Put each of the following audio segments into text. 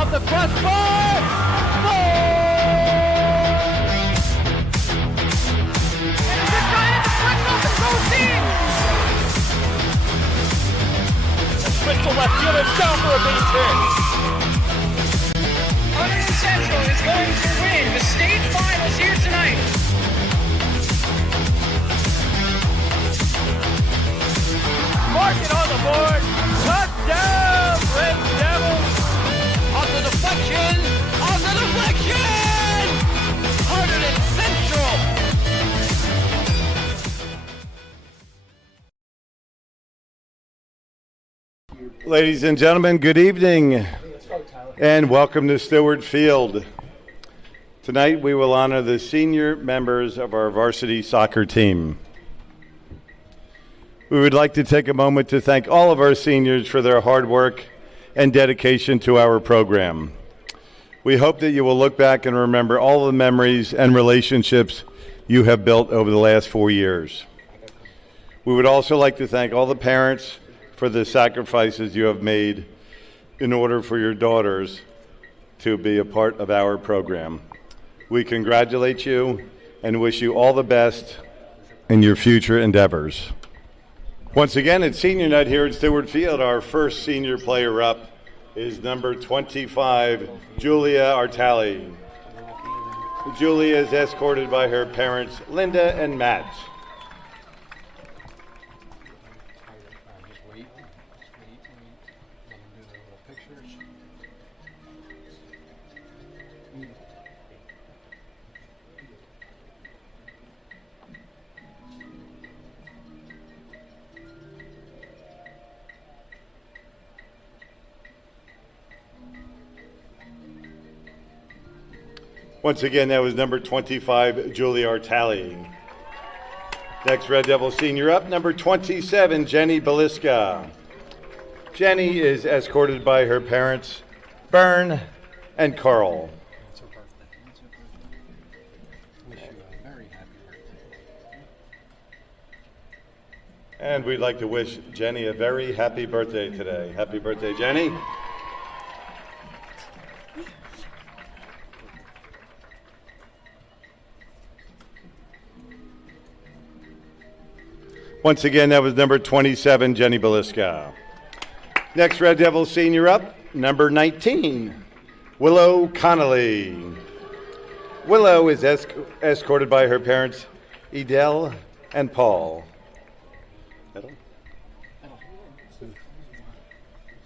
Off the crossbar! Sprint to left field, it's down for a base hit. Hunterdon Central is going to win the state finals here tonight. Mark it on the board. Touchdown, Red Devils. On the deflection. On the deflection. Hunterdon Central. Ladies and gentlemen, good evening and welcome to Stewart Field. Tonight we will honor the senior members of our varsity soccer team. We would like to take a moment to thank all of our seniors for their hard work and dedication to our program. We hope that you will look back and remember all the memories and relationships you have built over the last 4 years. We would also like to thank all the parents for the sacrifices you have made in order for your daughters to be a part of our program. We congratulate you and wish you all the best in your future endeavors. Once again, it's senior night here at Stewart Field. Our first senior player up is number 25, Julia Artali. Julia is escorted by her parents, Linda and Matt. Once again, that was number 25, Julia Artali. Next Red Devil senior up, number 27, Jenny Beliska. Jenny is escorted by her parents, Bern and Carl. It's her birthday. Wish you a very happy birthday. And we'd like to wish Jenny a very happy birthday today. Happy birthday, Jenny. Once again, that was number 27, Jenny Beliska. Next Red Devil senior up, number 19, Willow Connolly. Willow is escorted by her parents, Edel and Paul. Edel?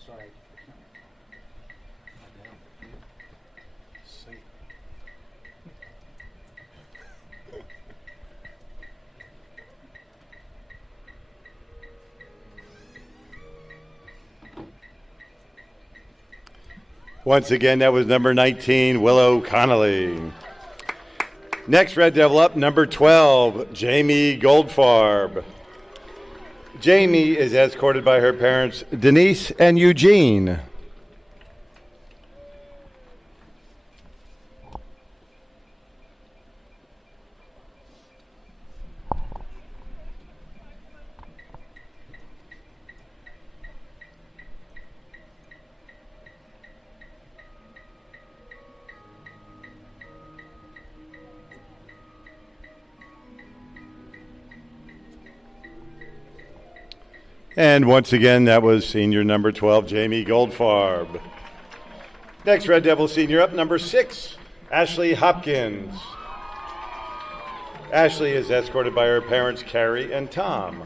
Sorry. Once again, that was number 19, Willow Connolly. Next Red Devil up, number 12, Jamie Goldfarb. Jamie is escorted by her parents, Denise and Eugene. And once again, that was senior number 12, Jamie Goldfarb. Next Red Devil senior up, number 6, Ashley Hopkins. Ashley is escorted by her parents, Carrie and Tom.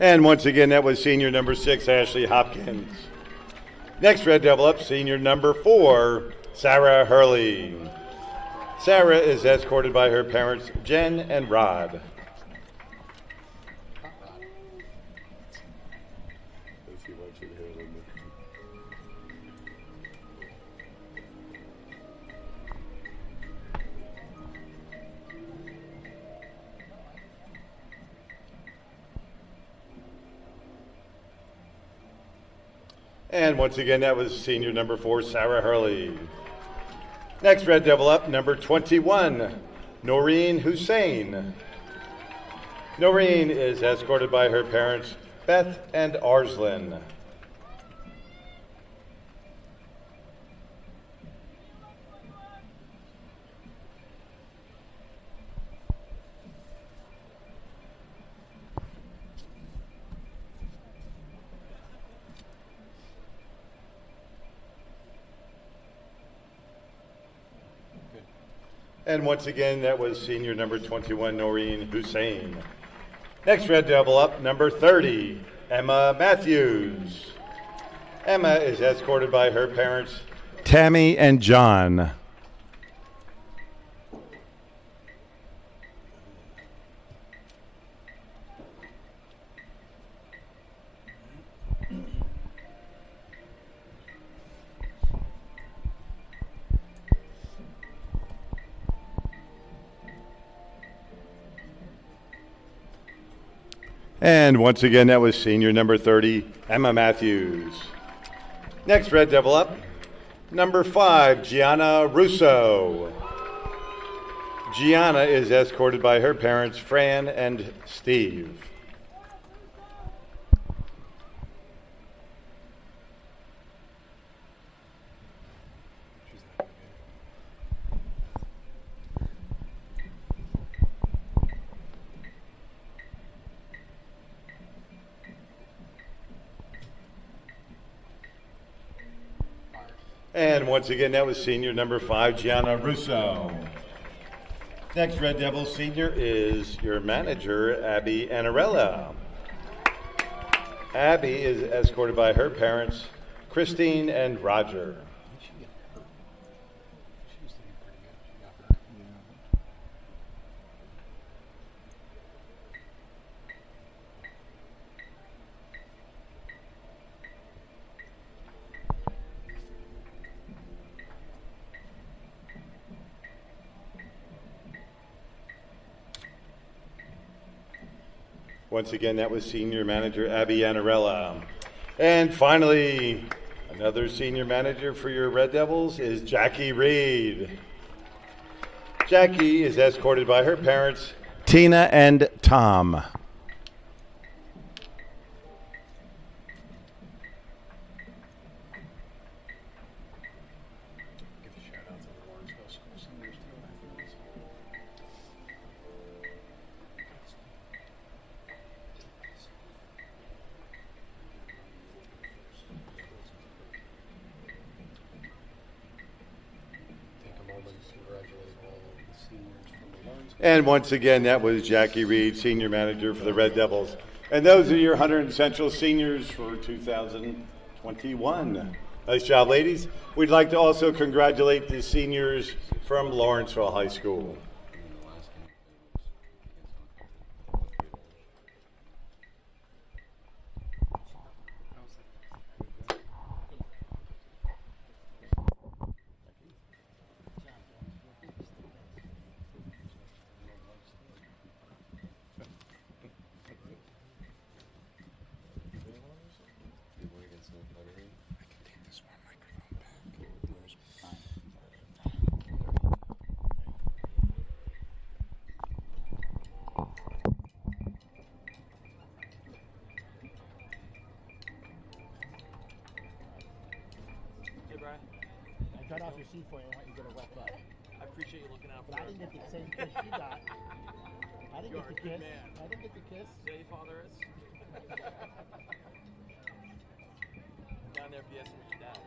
And once again, that was senior number 6, Ashley Hopkins. Next Red Devil up, senior number 4, Sarah Hurley. Sarah is escorted by her parents, Jen and Rod. And once again, that was senior number 4, Sarah Hurley. Next Red Devil up, number 21, Noreen Hussein. Noreen is escorted by her parents, Beth and Arslyn. And once again, that was senior number 21, Noreen Hussein. Next Red Devil up, number 30, Emma Matthews. Emma is escorted by her parents, Tammy and John. And once again, that was senior number 30, Emma Matthews. Next Red Devil up, number 5, Gianna Russo. Gianna is escorted by her parents, Fran and Steve. And once again, that was senior number 5, Gianna Russo. Next Red Devil senior is your manager, Abby Anarella. Abby is escorted by her parents, Christine and Roger. Once again, that was senior manager Abby Anarella. And finally, another senior manager for your Red Devils is Jackie Reed. Jackie is escorted by her parents, Tina and Tom. Give a shout out to the Lawrenceville school seniors too. Take a moment to congratulate all of the seniors from the Lawrenceville. And once again, that was Jackie Reed, senior manager for the Red Devils. And those are your Hunterdon Central seniors for 2021. Nice job, ladies. We'd like to also congratulate the seniors from Lawrenceville High School. I cut off your sheet for you. I want you to get a wet butt. I appreciate you looking out for But I me. didn't get the same kiss you got. I didn't You get are the a good kiss. man. I didn't get the kiss. Is that your father is? Down there BSing with your dad.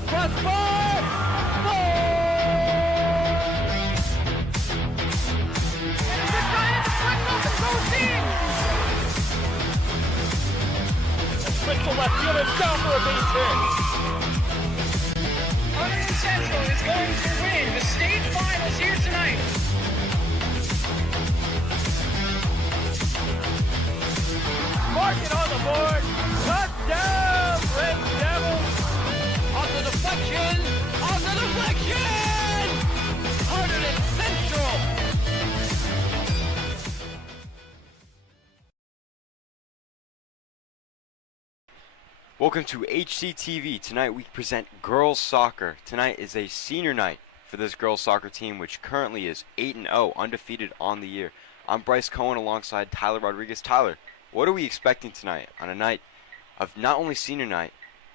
the crossbar. Crystal left fielder down for a base hit. Hunterdon Central is going to win the state finals here tonight. Mark it on the board. Touchdown, Red Devils. On the deflection. On the deflection. Hunterdon Central. Welcome to HCTV. Tonight we present girls soccer. Tonight is a senior night for this girls soccer team, which currently is 8-0, undefeated on the year. I'm Bryce Cohen alongside Tyler Rodriguez. Tyler, what are we expecting tonight on a night of not only senior night,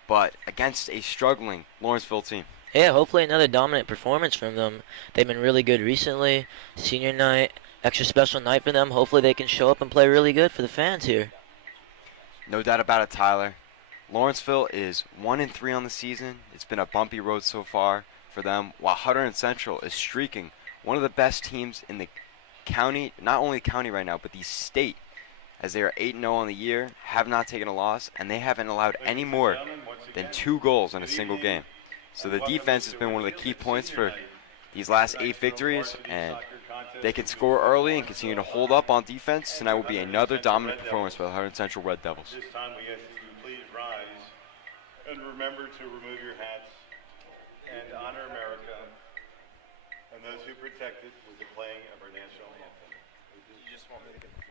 but against a struggling Lawrenceville team? Yeah, hopefully another dominant performance from them. They've been really good recently. Senior night, extra special night for them. Hopefully they can show up and play really good for the fans here. No doubt about it, Tyler. Lawrenceville is 1-3 on the season. It's been a bumpy road so far for them, while Hunterdon Central is streaking. One of the best teams in the county, not only county right now, but the state, as they are 8-0 on the year, have not taken a loss, and they haven't allowed any more than 2 goals in a single game. So the defense has been one of the key points for these last 8 victories, and they can score early and continue to hold up on defense. Tonight will be another dominant performance by the Hunterdon Central Red Devils. This time we ask you to please rise and remember to remove your hats and honor America and those who protect it with the playing of our national anthem. You just want me to get the flag.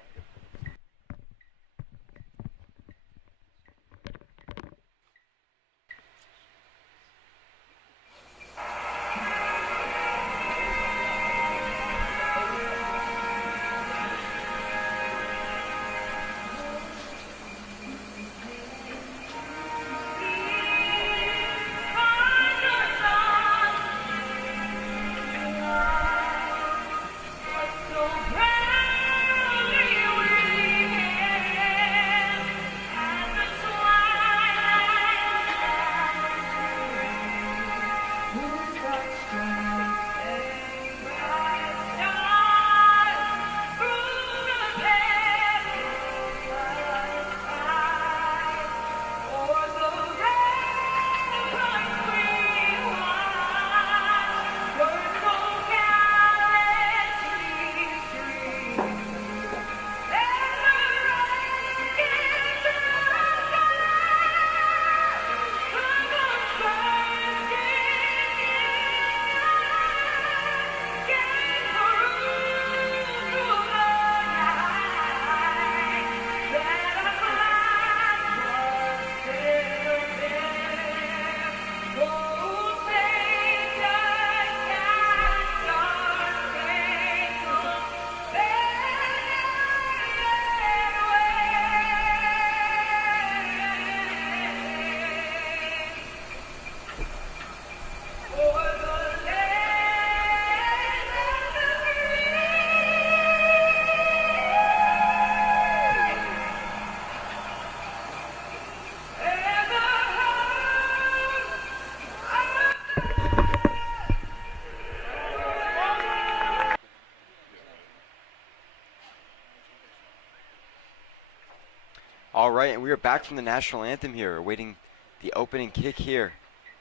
All right, and we are back from the national anthem here, awaiting the opening kick here.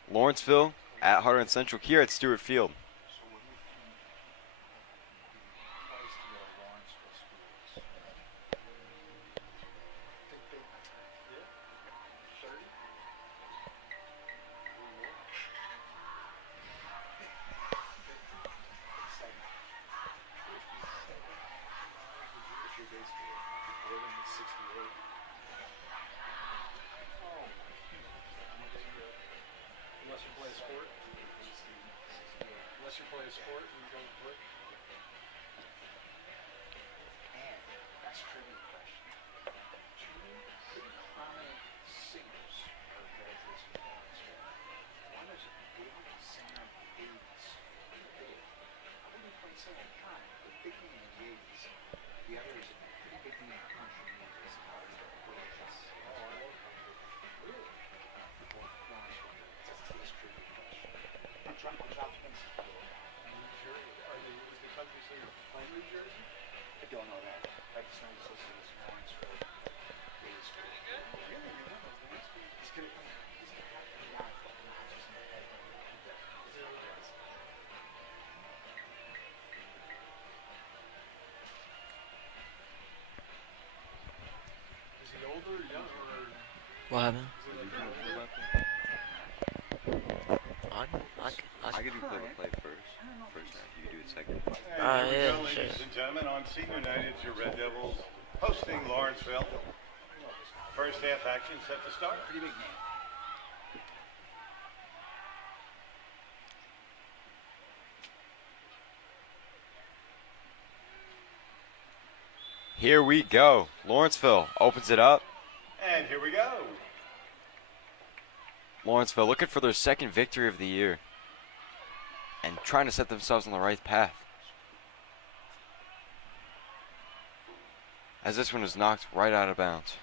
Lawrenceville at Hunterdon Central here at Stewart Field. Unless you play a sport, you go quick. And that's a trivia question. 2 pretty prominent singers are graduates of Lawrenceville. One is a big singer in the 80s. Big. I wouldn't quite say iconic, but big name in the 80s. The other is a pretty big name in country music. Oh, I love country. Really? Lawrenceville. It's a taste trivia. I don't know that. That's not listed as Lawrenceville based. Really? You know that? He's gonna have to be on fucking matches in the head. Is he older, young, or What happened? I could do play-by-play first. First half. You could do it second. And here we yeah, go, sure. ladies and gentlemen, on senior night, it's your Red Devils hosting Lawrenceville. First half action set to start. Pretty big name. Here we go. Lawrenceville opens it up. And here we go. Lawrenceville looking for their second victory of the year and trying to set themselves on the right path. As this one is knocked right out of bounds.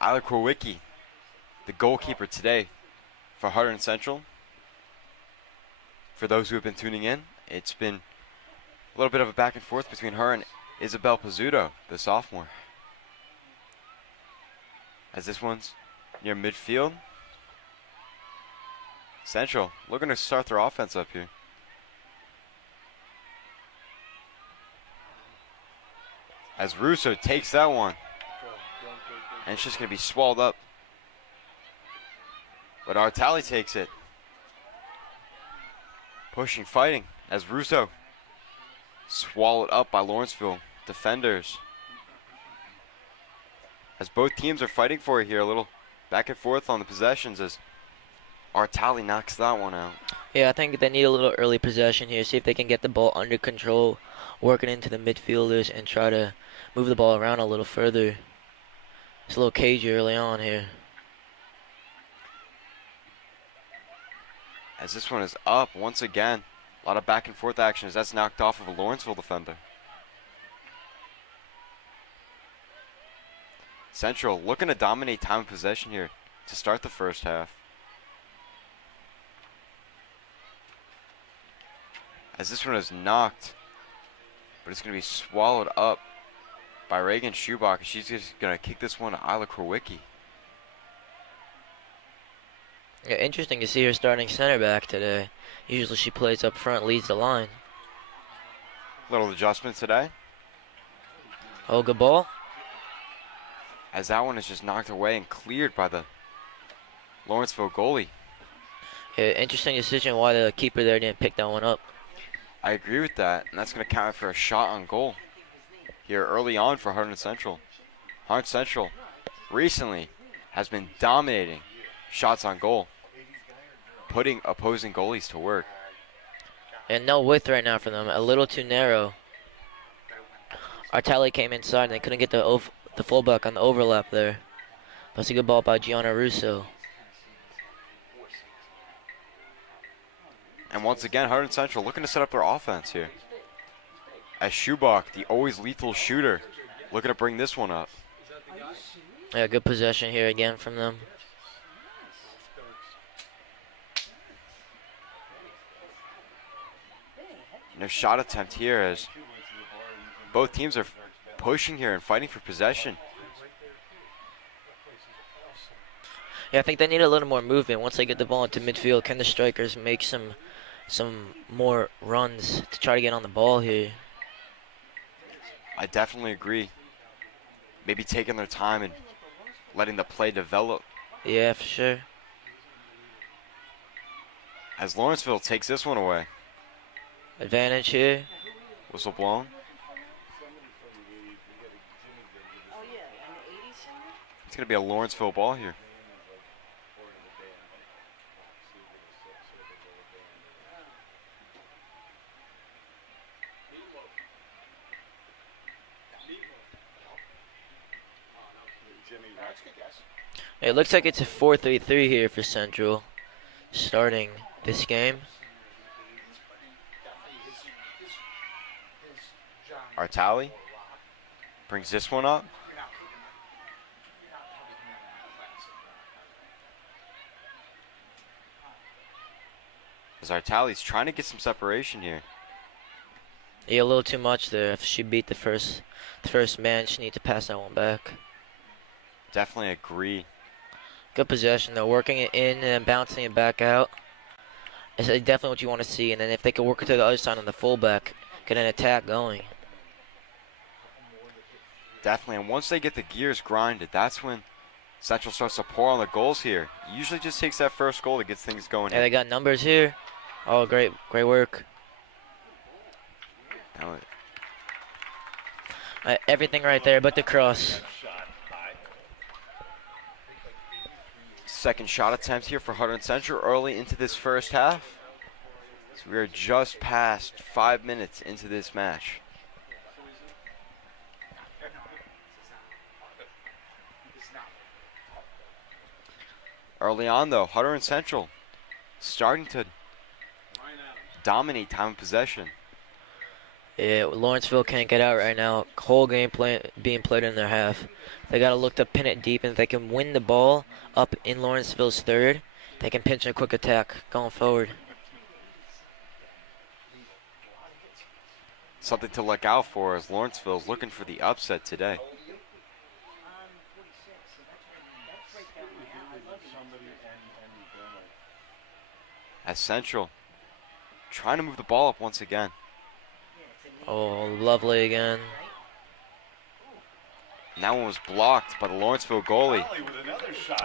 Isla Krowicki, the goalkeeper today for Hunterdon Central. For those who have been tuning in, it's been a little bit of a back and forth between her and Isabel Pizzuto, the sophomore. As this one's near midfield. Central looking to start their offense up here. As Russo takes that one. And it's just going to be swallowed up. But Artali takes it. Pushing, fighting as Russo swallowed up by Lawrenceville defenders. As both teams are fighting for it here, a little back and forth on the possessions as Artali knocks that one out. Yeah, I think they need a little early possession here. See if they can get the ball under control, working into the midfielders, and try to move the ball around a little further. It's a little cagey early on here. As this one is up once again. A lot of back and forth action as that's knocked off of a Lawrenceville defender. Central looking to dominate time of possession here to start the first half. As this one is knocked, but it's going to be swallowed up by Reagan Schubach. She's just going to kick this one to Isla Krowicki. Yeah, interesting to see her starting center back today. Usually she plays up front, leads the line. Little adjustment today. Oh, good ball. As that one is just knocked away and cleared by the Lawrenceville goalie. Yeah, interesting decision why the keeper there didn't pick that one up. I agree with that, and that's going to count for a shot on goal here early on for Hunterdon Central. Hunterdon Central recently has been dominating shots on goal, putting opposing goalies to work. And no width right now for them, a little too narrow. Artali came inside and they couldn't get the fullback on the overlap there. That's a good ball by Gianna Russo. And once again, Hunterdon Central looking to set up their offense here. As Schubach, the always lethal shooter, looking to bring this one up. Yeah, good possession here again from them. No shot attempt here as both teams are pushing here and fighting for possession. Yeah, I think they need a little more movement. Once they get the ball into midfield, can the strikers make some more runs to try to get on the ball here? I definitely agree. Maybe taking their time and letting the play develop. Yeah, for sure. As Lawrenceville takes this one away. Advantage here. Whistle blown. It's going to be a Lawrenceville ball here. It looks like it's a 4-3-3 here for Central, starting this game. Artali brings this one up. As Artali's trying to get some separation here. Yeah, a little too much there. If she beat the first man, she needs to pass that one back. Definitely agree. Good possession though, working it in and then bouncing it back out. It's definitely what you want to see. And then if they could work it to the other side on the fullback, get an attack going. Definitely, and once they get the gears grinded, that's when Central starts to pour on the goals here. It usually just takes that first goal to get things going. Yeah, they got numbers here. Oh, great work. Now Everything right there but the cross. second shot attempt here for Hunterdon Central early into this first half. So we are just past 5 minutes into this match. Early on though, Hunterdon Central starting to dominate time of possession. Yeah, Lawrenceville can't get out right now. Whole game being played in their half. They got to look to pin it deep, and if they can win the ball up in Lawrenceville's third, they can pinch a quick attack going forward. Something to look out for as Lawrenceville's looking for the upset today. As Central trying to move the ball up once again. Oh, lovely again. And that one was blocked by the Lawrenceville goalie.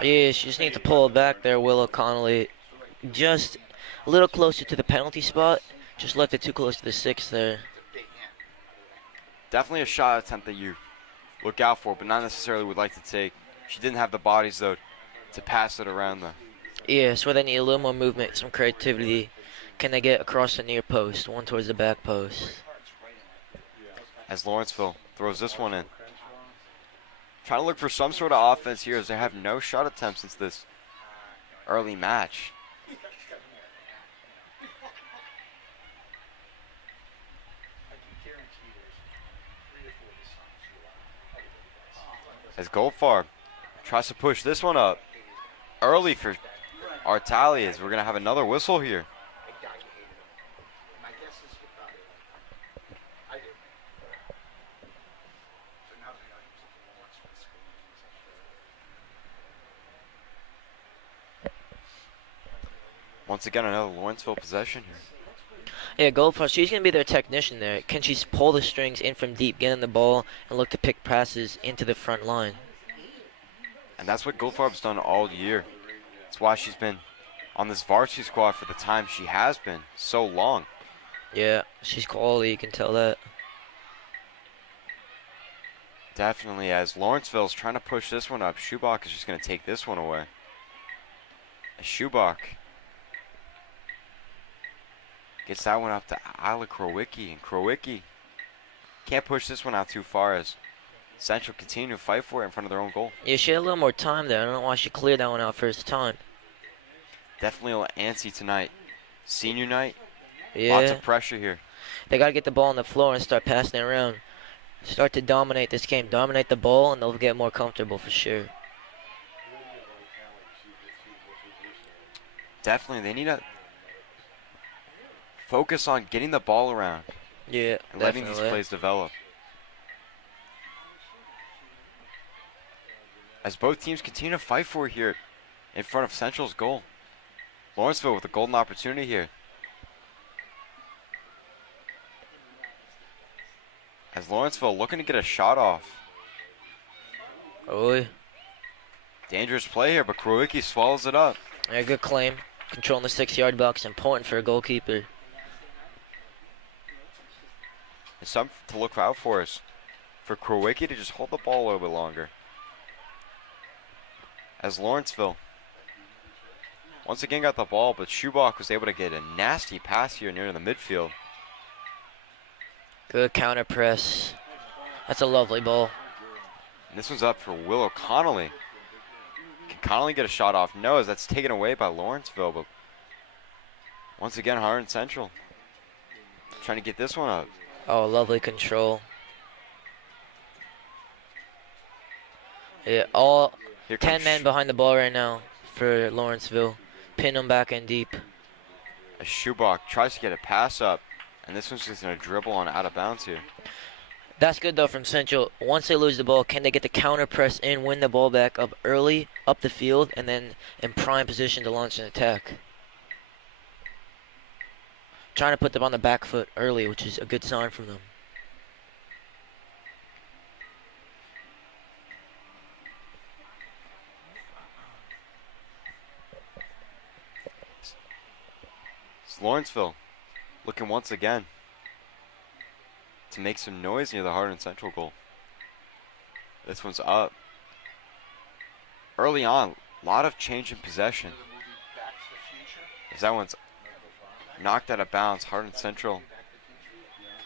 Yeah, she just needs to pull it back there, Willow Connolly. Just a little closer to the penalty spot. Just left it too close to the six there. Definitely a shot attempt that you look out for, but not necessarily would like to take. She didn't have the bodies, though, to pass it around, though. Yeah, so they need a little more movement, some creativity. Can they get across the near post, one towards the back post? As Lawrenceville throws this one in. Trying to look for some sort of offense here as they have no shot attempts since this early match. As Goldfarb tries to push this one up early for Artali, as we're going to have another whistle here. Once again, another Lawrenceville possession here. Yeah, Goldfarb, she's going to be their technician there. Can she pull the strings in from deep, get in the ball, and look to pick passes into the front line? And that's what Goldfarb's done all year. That's why she's been on this varsity squad for the time she has been, so long. Yeah, she's quality, you can tell that. Definitely, as Lawrenceville's trying to push this one up, Schubach is just going to take this one away. As Schubach gets that one up to Isla Krowicki, and Krowicki can't push this one out too far as Central continue to fight for it in front of their own goal. Yeah, she had a little more time there. I don't know why she cleared that one out first time. Definitely a little antsy tonight. Senior night, Yeah. lots of pressure here. They got to get the ball on the floor and start passing it around. Start to dominate this game. Dominate the ball, and they'll get more comfortable for sure. Definitely, they need to focus on getting the ball around Yeah, and letting these definitely. plays develop. As both teams continue to fight for it here in front of Central's goal. Lawrenceville with a golden opportunity here. As Lawrenceville looking to get a shot off. Oh, Dangerous play here, but Krowicki swallows it up. yeah, good claim. Controlling the 6-yard box, important for a goalkeeper. And something to look out for is for Krowicki to just hold the ball a little bit longer. As Lawrenceville once again got the ball, but Schubach was able to get a nasty pass here near the midfield. Good counter press. That's a lovely ball. And this one's up for Willow Connolly. Can Connolly get a shot off? No, as that's taken away by Lawrenceville, but once again, Hunterdon Central trying to get this one up. Oh, lovely control. Yeah, all Here 10 comes men behind the ball right now for Lawrenceville. Pin them back in deep. As Schubach tries to get a pass up, and this one's just going to dribble on out of bounds here. That's good though from Central. Once they lose the ball, can they get the counter press in, win the ball back up early, up the field, and then in prime position to launch an attack? Trying to put them on the back foot early, which is a good sign from them. It's Lawrenceville looking once again to make some noise near the Hunterdon Central goal. This one's up. Early on, a lot of change in possession. As that one's knocked out of bounds, Hunterdon Central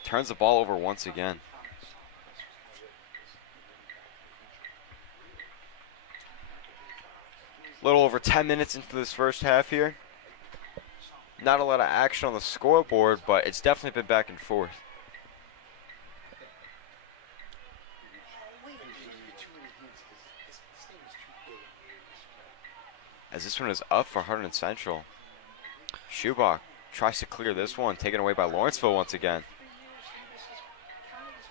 turns the ball over once again. A little over 10 minutes into this first half here. Not a lot of action on the scoreboard, but it's definitely been back and forth. As this one is up for Hunterdon Central. Schubach tries to clear this one, taken away by Lawrenceville once again.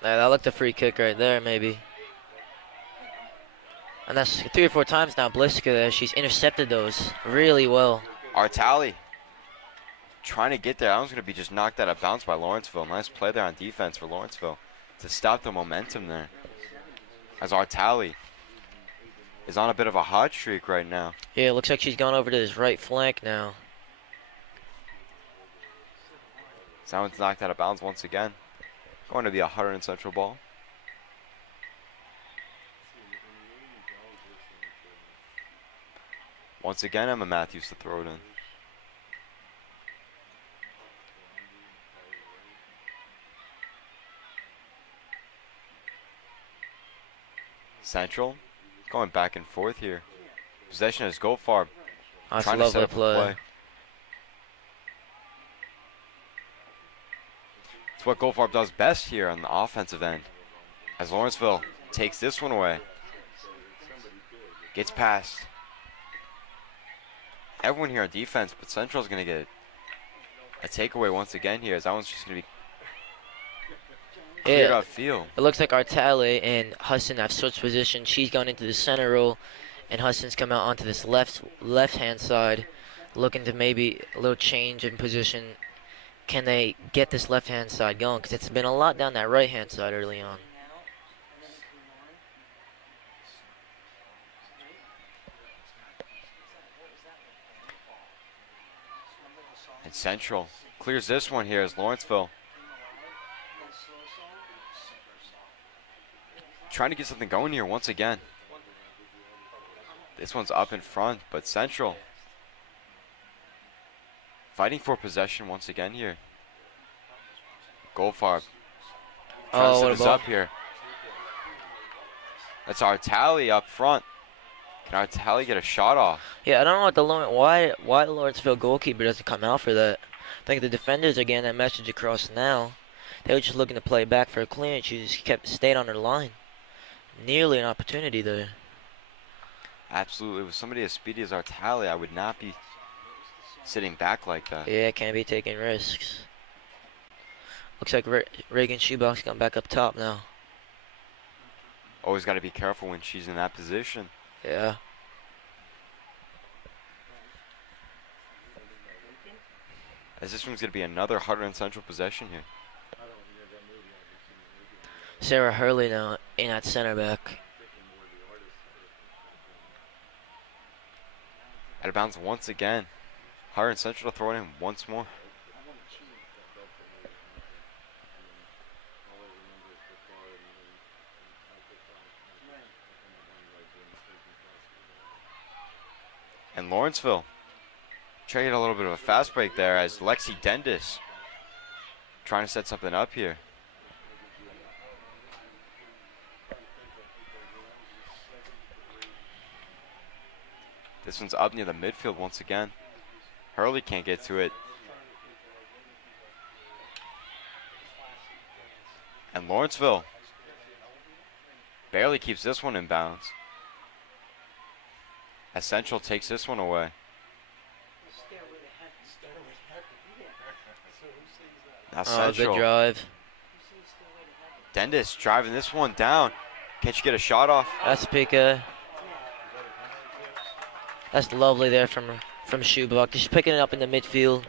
Yeah, that looked a free kick right there, maybe. And that's 3 or 4 times now, Bliska there. She's intercepted those really well. Artali trying to get there. That one's going to be just knocked out of bounds by Lawrenceville. Nice play there on defense for Lawrenceville to stop the momentum there. As Artali is on a bit of a hot streak right now. Yeah, it looks like she's gone over to his right flank now. So that one's knocked out of bounds once again. Going to be a Hunterdon Central ball. Once again, Emma Matthews to throw it in. Central going back and forth here. Possession is Goldfarb. I Trying to love set that up the play. It's what Goldfarb does best here on the offensive end. As Lawrenceville takes this one away. Gets past everyone here on defense, but Central's going to get a takeaway once again here, as that one's just going to be cleared Yeah, out field. it looks like Artale and Hudson have switched position. She's gone into the center row, and Hudson's come out onto this left-hand side, looking to maybe a little change in position. Can they get this left-hand side going? Because it's been a lot down that right-hand side early on. And Central clears this one here as Lawrenceville trying to get something going here once again. This one's up in front, but Central fighting for possession once again here. Goldfarb trying to set what a this ball. up here. That's Artali up front. Can Artali get a shot off? Yeah, I don't know what why the Lawrenceville goalkeeper doesn't come out for that. I think the defenders are getting that message across now. They were just looking to play back for a clearance. She just stayed on her line. Nearly an opportunity there. Absolutely. With somebody as speedy as Artali, I would not be sitting back like that. Yeah, can't be taking risks. Looks like Reagan Schubach's gone back up top now. Always got to be careful when she's in that position. Yeah. As this one's going to be another Hunterdon Central possession here. Sarah Hurley now in at center back. Out of bounds once again. Hunterdon Central to throw it in once more. And Lawrenceville try to get a little bit of a fast break there as Lexi Dendis trying to set something up here. This one's up near the midfield once again. Hurley can't get to it. And Lawrenceville barely keeps this one in bounds. As Central takes this one away. Now Oh, Central. good drive. Dendis driving this one down. Can't you get a shot off? That's Pika. That's lovely there from Schubach. Just picking it up in the midfield,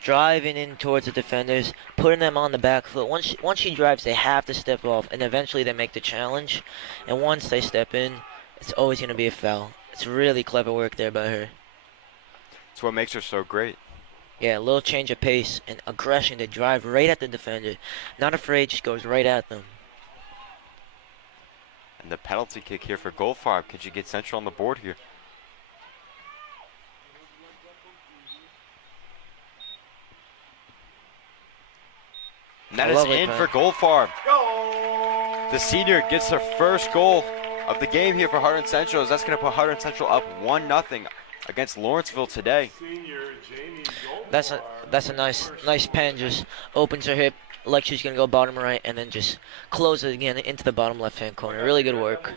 driving in towards the defenders, putting them on the back foot. Once she drives, they have to step off, and eventually they make the challenge. And once they step in, it's always going to be a foul. It's really clever work there by her. That's what makes her so great. Yeah, a little change of pace and aggression to drive right at the defender. Not afraid, just goes right at them. And the penalty kick here for Goldfarb. Can she get Central on the board here? And that is Lovely in pass. for Goldfarb. The senior gets her first goal of the game here for Hunterdon Central. That's going to put Hunterdon Central up 1-0 against Lawrenceville today. That's a nice pen. Just opens her hip like she's gonna go bottom right, and then just close it again into the bottom left hand corner. Really good work.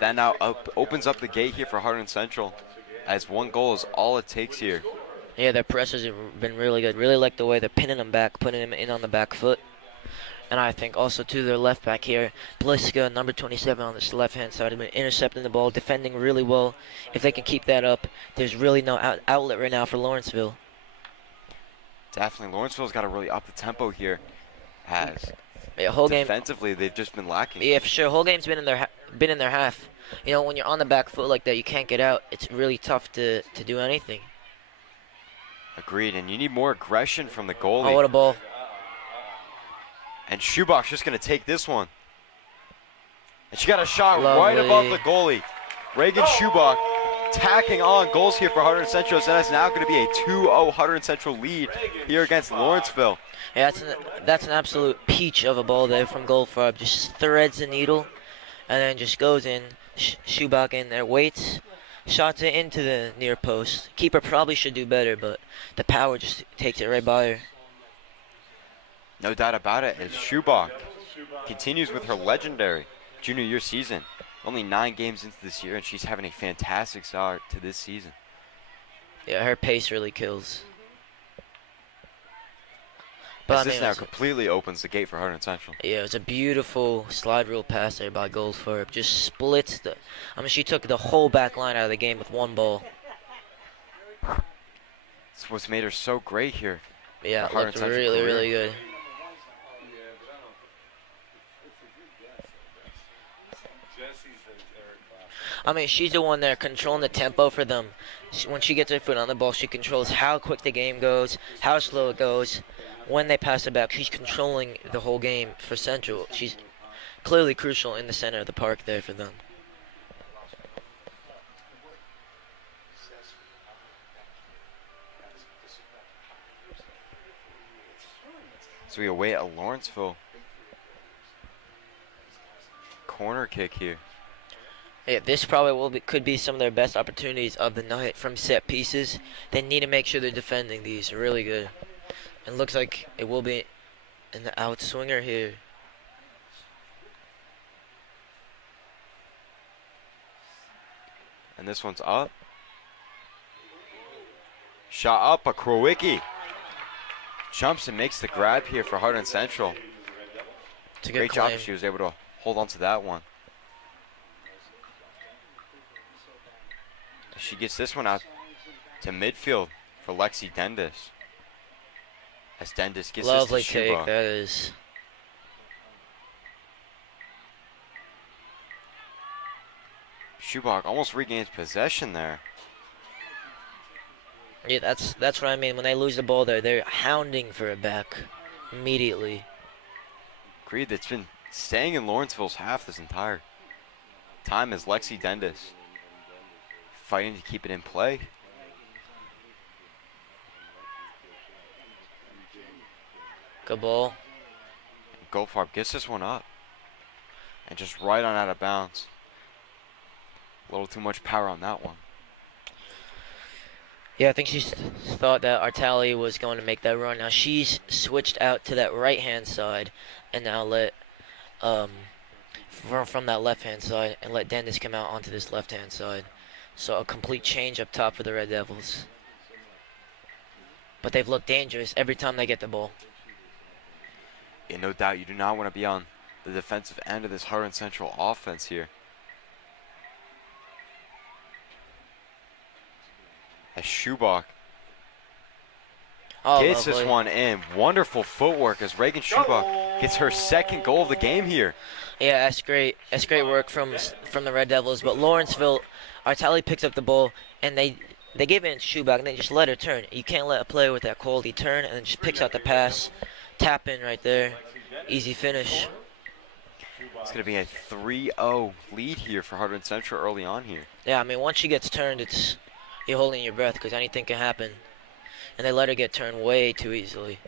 That now opens up the gate here for Hunterdon Central, as 1 goal is all it takes here. Yeah, their presses have been really good. Really like the way they're pinning them back, putting them in on the back foot. And I think also to their left back here, Bliska, number 27 on this left-hand side, has been intercepting the ball, defending really well. If they can keep that up, there's really no outlet right now for Lawrenceville. Definitely, Lawrenceville's got to really up the tempo here. As Yeah, whole game. defensively, they've just been lacking. Yeah, for sure. Whole game's been in their half. You know, when you're on the back foot like that, you can't get out. It's really tough to do anything. Agreed, and you need more aggression from the goalie. Oh, what a ball! And Schubach's just going to take this one. And she got a shot Lovely. right above the goalie. Reagan Schubach tacking on goals here for Hunterdon Central. So that's now going to be a 2-0 Hunterdon Central lead here against Lawrenceville. Yeah, that's an absolute peach of a ball there from Goldfarb. Just threads the needle, and then just goes in. Schubach in there, waits, shots it into the near post. Keeper probably should do better, but the power just takes it right by her. No doubt about it, as Schubach continues with her legendary junior year season. Only 9 games into this year, and she's having a fantastic start to this season. Yeah, her pace really kills. As this now completely opens the gate for Hunterdon Central. Yeah, it was a beautiful slide rule pass there by Goldfarb. Just splits the. I mean, she took the whole back line out of the game with 1 ball. That's what's made her so great here. Yeah, for it Hunterdon looked Central really, career. really good. I mean, she's the one there controlling the tempo for them. When she gets her foot on the ball, she controls how quick the game goes, how slow it goes. When they pass it back, she's controlling the whole game for Central. She's clearly crucial in the center of the park there for them. So we await a Lawrenceville corner kick here. Yeah, this probably could be some of their best opportunities of the night from set pieces. They need to make sure they're defending these really good. And looks like it will be an outswinger here. And this one's up. Shot up, a Krowicki. Jumps and makes the grab here for Hunterdon Central. It's a good Great claim. job, she was able to hold on to that one. She gets this one out to midfield for Lexi Dendis. As Dendis gets Lovely this to take, Schubach. that is. Schubach almost regains possession there. Yeah, that's what I mean. When they lose the ball there, they're hounding for it back immediately. Agreed, that's been staying in Lawrenceville's half this entire time as Lexi Dendis fighting to keep it in play. Good ball. Goldfarb gets this one up and just right on out of bounds. A little too much power on that one. Yeah, I think she thought that Artali was going to make that run. Now she's switched out to that right-hand side and now let from that left-hand side and let Dendis come out onto this left-hand side. So a complete change up top for the Red Devils. But they've looked dangerous every time they get the ball. And no doubt you do not want to be on the defensive end of this Hunterdon Central offense here. As Schubach gets this one in. Wonderful footwork as Reagan Schubach gets her second goal of the game here. Yeah, that's great. That's great work from the Red Devils. But Lawrenceville, Artali picks up the ball, and they give it to Schubach, and they just let her turn. You can't let a player with that quality turn, and then just picks out the pass. Tap in right there. Easy finish. It's going to be a 3-0 lead here for Hunterdon Central early on here. Yeah, I mean, once she gets turned, you're holding your breath because anything can happen. And they let her get turned way too easily.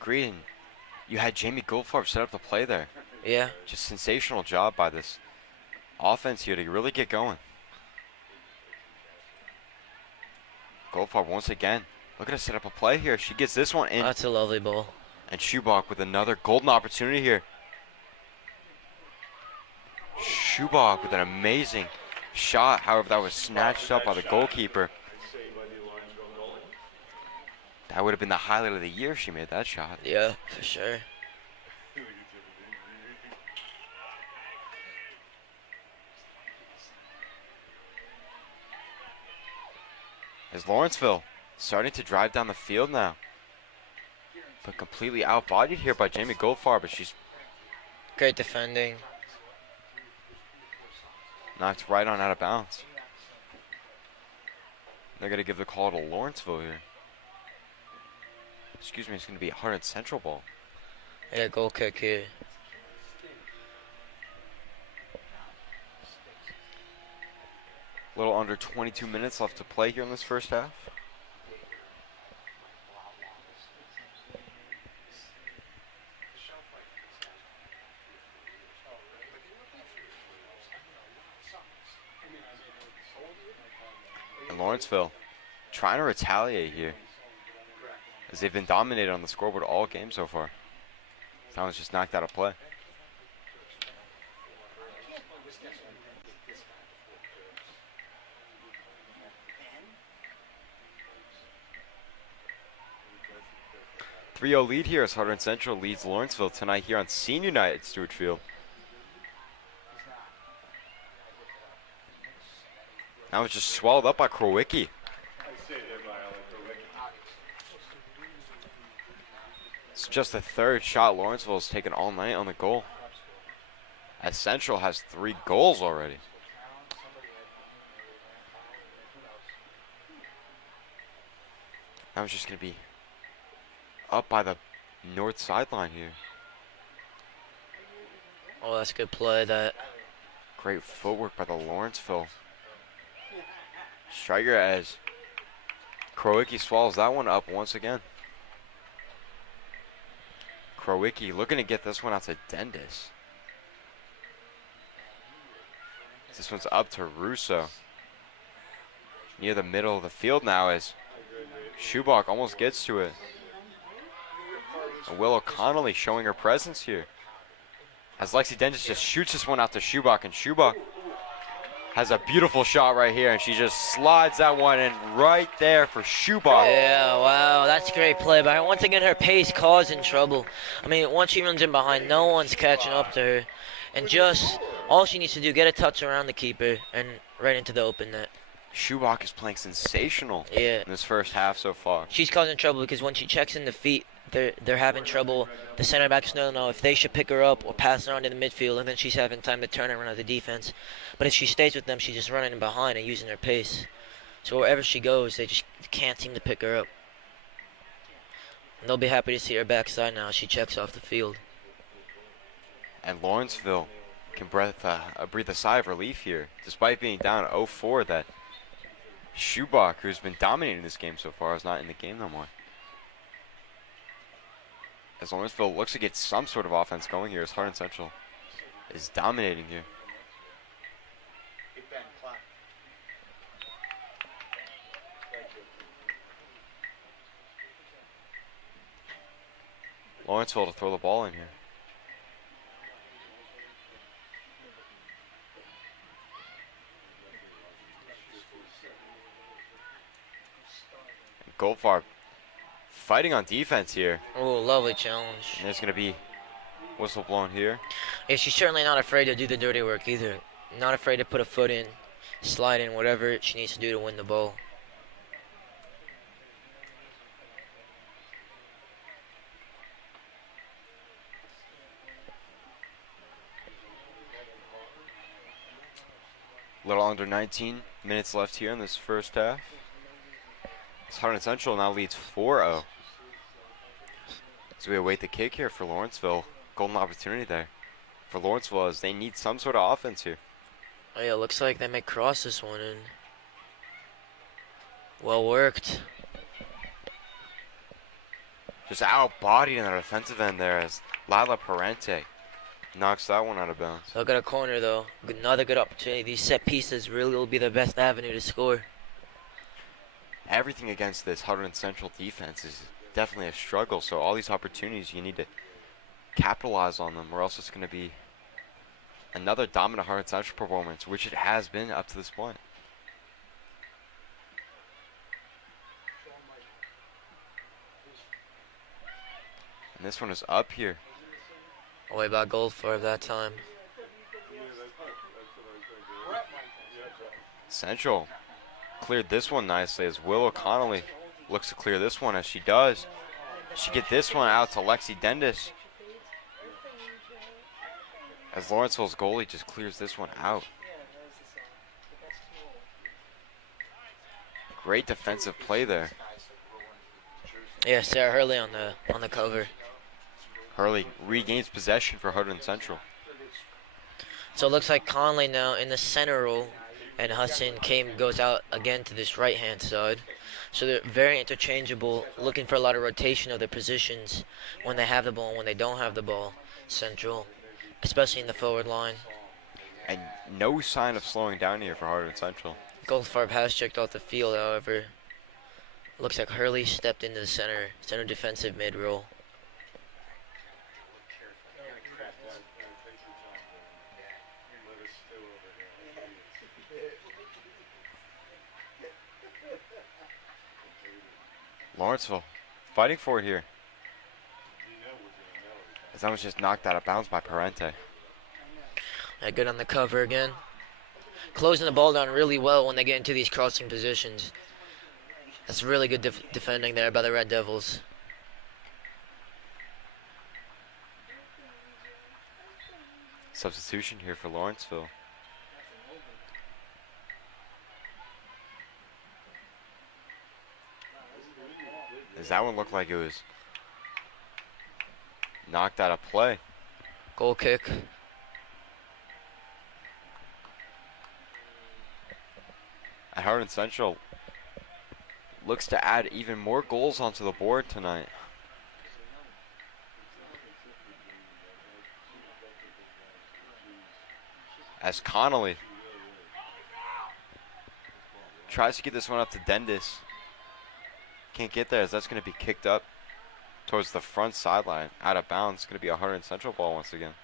Green, you had Jamie Goldfarb set up the play there. Yeah. Just sensational job by this offense here to really get going. Goldfarb once again looking to set up a play here. She gets this one in. That's a lovely ball. And Schubach with another golden opportunity here. Schubach with an amazing shot. However, that was snatched up by the goalkeeper. That would have been the highlight of the year if she made that shot. Yeah, for sure. As Lawrenceville starting to drive down the field now. But completely outbodied here by Jamie Goldfarb, but she's great defending. Knocked right on out of bounds. They're going to give the call to Lawrenceville here. Excuse me, it's going to be a Hunterdon Central ball. Yeah, goal kick here. A little under 22 minutes left to play here in this first half. And Lawrenceville trying to retaliate here, as they've been dominated on the scoreboard all game so far. That one's just knocked out of play. .3-0 lead here as Hunterdon Central leads Lawrenceville tonight here on Senior Night at Stewart Field. That was just swallowed up by Krowicki. It's just the third shot Lawrenceville has taken all night on the goal, as Central has 3 goals already. That was just going to be up by the north sideline here. Oh, that's a good play. That great footwork by the Lawrenceville striker as Krowicki swallows that one up once again. Krowicki looking to get this one out to Dendis. This one's up to Russo. Near the middle of the field now as Schubach almost gets to it. And Willow Connolly showing her presence here, as Lexi Dendis just shoots this one out to Schubach, and Schubach has a beautiful shot right here, and she just slides that one in right there for Schubach. Yeah, wow, that's a great play. But once again, her pace causing trouble. I mean, once she runs in behind, no one's catching up to her. And just all she needs to do, get a touch around the keeper and right into the open net. Schubach is playing sensational in this first half so far. She's causing trouble because when she checks in the feet, they're having trouble. The center backs don't know if they should pick her up or pass her on to the midfield, and then she's having time to turn around the defense. But if she stays with them, she's just running in behind and using her pace. So wherever she goes, they just can't seem to pick her up. And they'll be happy to see her backside now as she checks off the field. And Lawrenceville can breathe a sigh of relief here, despite being down 0-4. That Schubach, who's been dominating this game so far, is not in the game no more. As Lawrenceville looks to get some sort of offense going here, as Hunterdon Central is dominating here. Lawrenceville to throw the ball in here. And Goldfarb fighting on defense here. Oh, lovely challenge. And there's going to be whistle blown here. Yeah, she's certainly not afraid to do the dirty work either. Not afraid to put a foot in, slide in, whatever she needs to do to win the ball. A little under 19 minutes left here in this first half. Hunterdon Central now leads 4-0. As we await the kick here for Lawrenceville. Golden opportunity there for Lawrenceville as they need some sort of offense here. Oh yeah, looks like they may cross this one in. Well worked. Just out-bodied in the defensive end there as Lila Parente knocks that one out of bounds. Look at a corner though. Another good opportunity. These set pieces really will be the best avenue to score. Everything against this Hunterdon Central defense is definitely a struggle, so all these opportunities, you need to capitalize on them, or else it's going to be another dominant Hunterdon Central performance, which it has been up to this point. And this one is up here. Way back Goldfarb that time. Central cleared this one nicely as Willow Connolly looks to clear this one as she does. She get this one out to Lexi Dendis. As Lawrenceville's goalie just clears this one out. Great defensive play there. Yeah, Sarah Hurley on the cover. Hurley regains possession for Hunterdon Central. So it looks like Conley now in the center role, and Hudson goes out again to this right-hand side. So they're very interchangeable, looking for a lot of rotation of their positions when they have the ball and when they don't have the ball. Central, especially in the forward line. And no sign of slowing down here for Hunterdon Central. Goldfarb has checked off the field, however. Looks like Hurley stepped into the center defensive mid role. Lawrenceville fighting for it here. As that was just knocked out of bounds by Parente. Yeah, good on the cover again. Closing the ball down really well when they get into these crossing positions. That's really good defending there by the Red Devils. Substitution here for Lawrenceville. Does that one look like it was knocked out of play? Goal kick. And Hunterdon Central looks to add even more goals onto the board tonight. As Connolly tries to get this one up to Dendis. Can't get there as that's going to be kicked up towards the front sideline. Out of bounds. It's going to be a Hunterdon Central ball once again.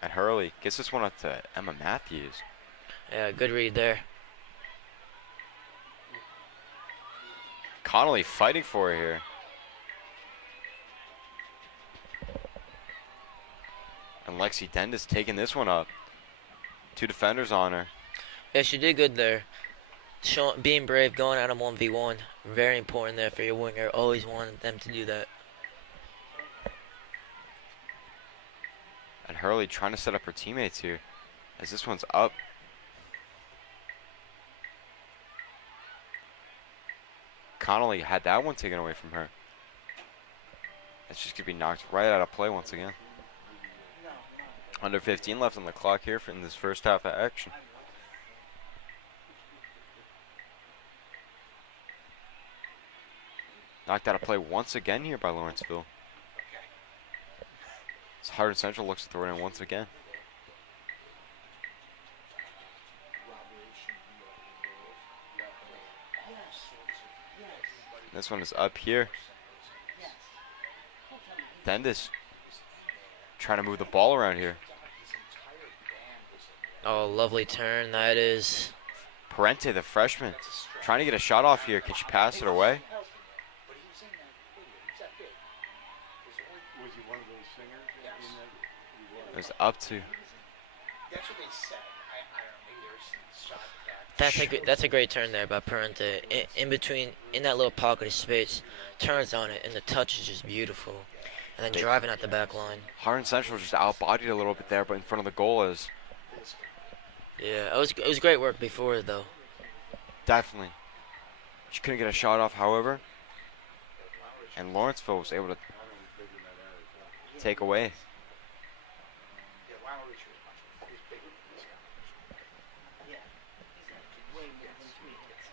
And Hurley gets this one up to Emma Matthews. Yeah, good read there. Connolly fighting for it here. And Lexi Dendis taking this one up. Two defenders on her. Yeah, she did good there. Being brave, going out on 1v1. Very important there for your winger. Always wanted them to do that. And Hurley trying to set up her teammates here. As this one's up. Connolly had that one taken away from her. It's just going to be knocked right out of play once again. Under 15 left on the clock here in this first half of action. Knocked out of play once again here by Lawrenceville. So Hunterdon Central looks to throw it in once again. This one is up here. Dendis trying to move the ball around here. Oh, lovely turn that is. Parente, the freshman, trying to get a shot off here. Can she pass it away? But he was in that video. He was that big. Was he one of those singers in that? It was up to. That's what they said. I don't know. Maybe there's shot that. That's a great turn there by Parente. In between, in that little pocket of space, turns on it, and the touch is just beautiful. And then driving at the back line. Hunterdon Central just outbodied a little bit there, but in front of the goal is Yeah, it was great work before though. definitely. She couldn't get a shot off, however, and Lawrenceville was able to take away. Yeah, Lowry was much. He was bigger than this guy. Yeah. He's way more than 3 hits.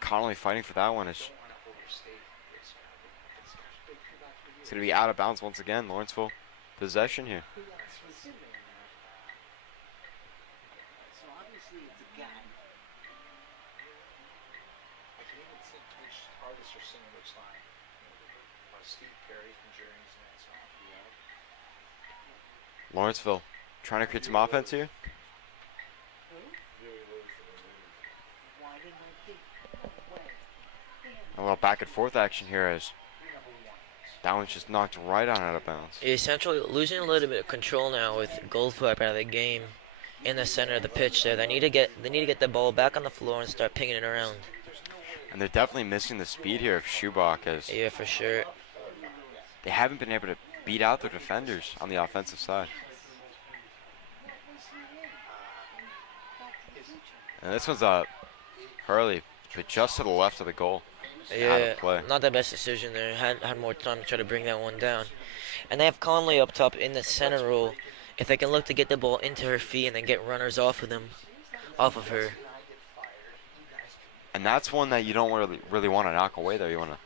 Connolly fighting for that one. Is Don't want to overstate this guy. This guy's big for about 3 it's going to be out of bounds once again. Lawrenceville possession here. So obviously it's a gap. I can even think which artists are singing which line. Steve Perry from Jerry's next song. Lawrenceville trying to create some offense here. Why didn't I think? A little back and forth action here as that one's just knocked right on out of bounds. Essentially losing a little bit of control now with Goldflap out of the game in the center of the pitch there. They need to get the ball back on the floor and start pinging it around. And they're definitely missing the speed here of Schubach as Yeah, for sure. they haven't been able to beat out their defenders on the offensive side. And this one's Hurley, but just to the left of the goal. Out Yeah, of play. not the best decision there. Had more time to try to bring that one down. And they have Conley up top in the center role. If they can look to get the ball into her feet and then get runners off of her. And that's one that you don't really want to knock away there. You want to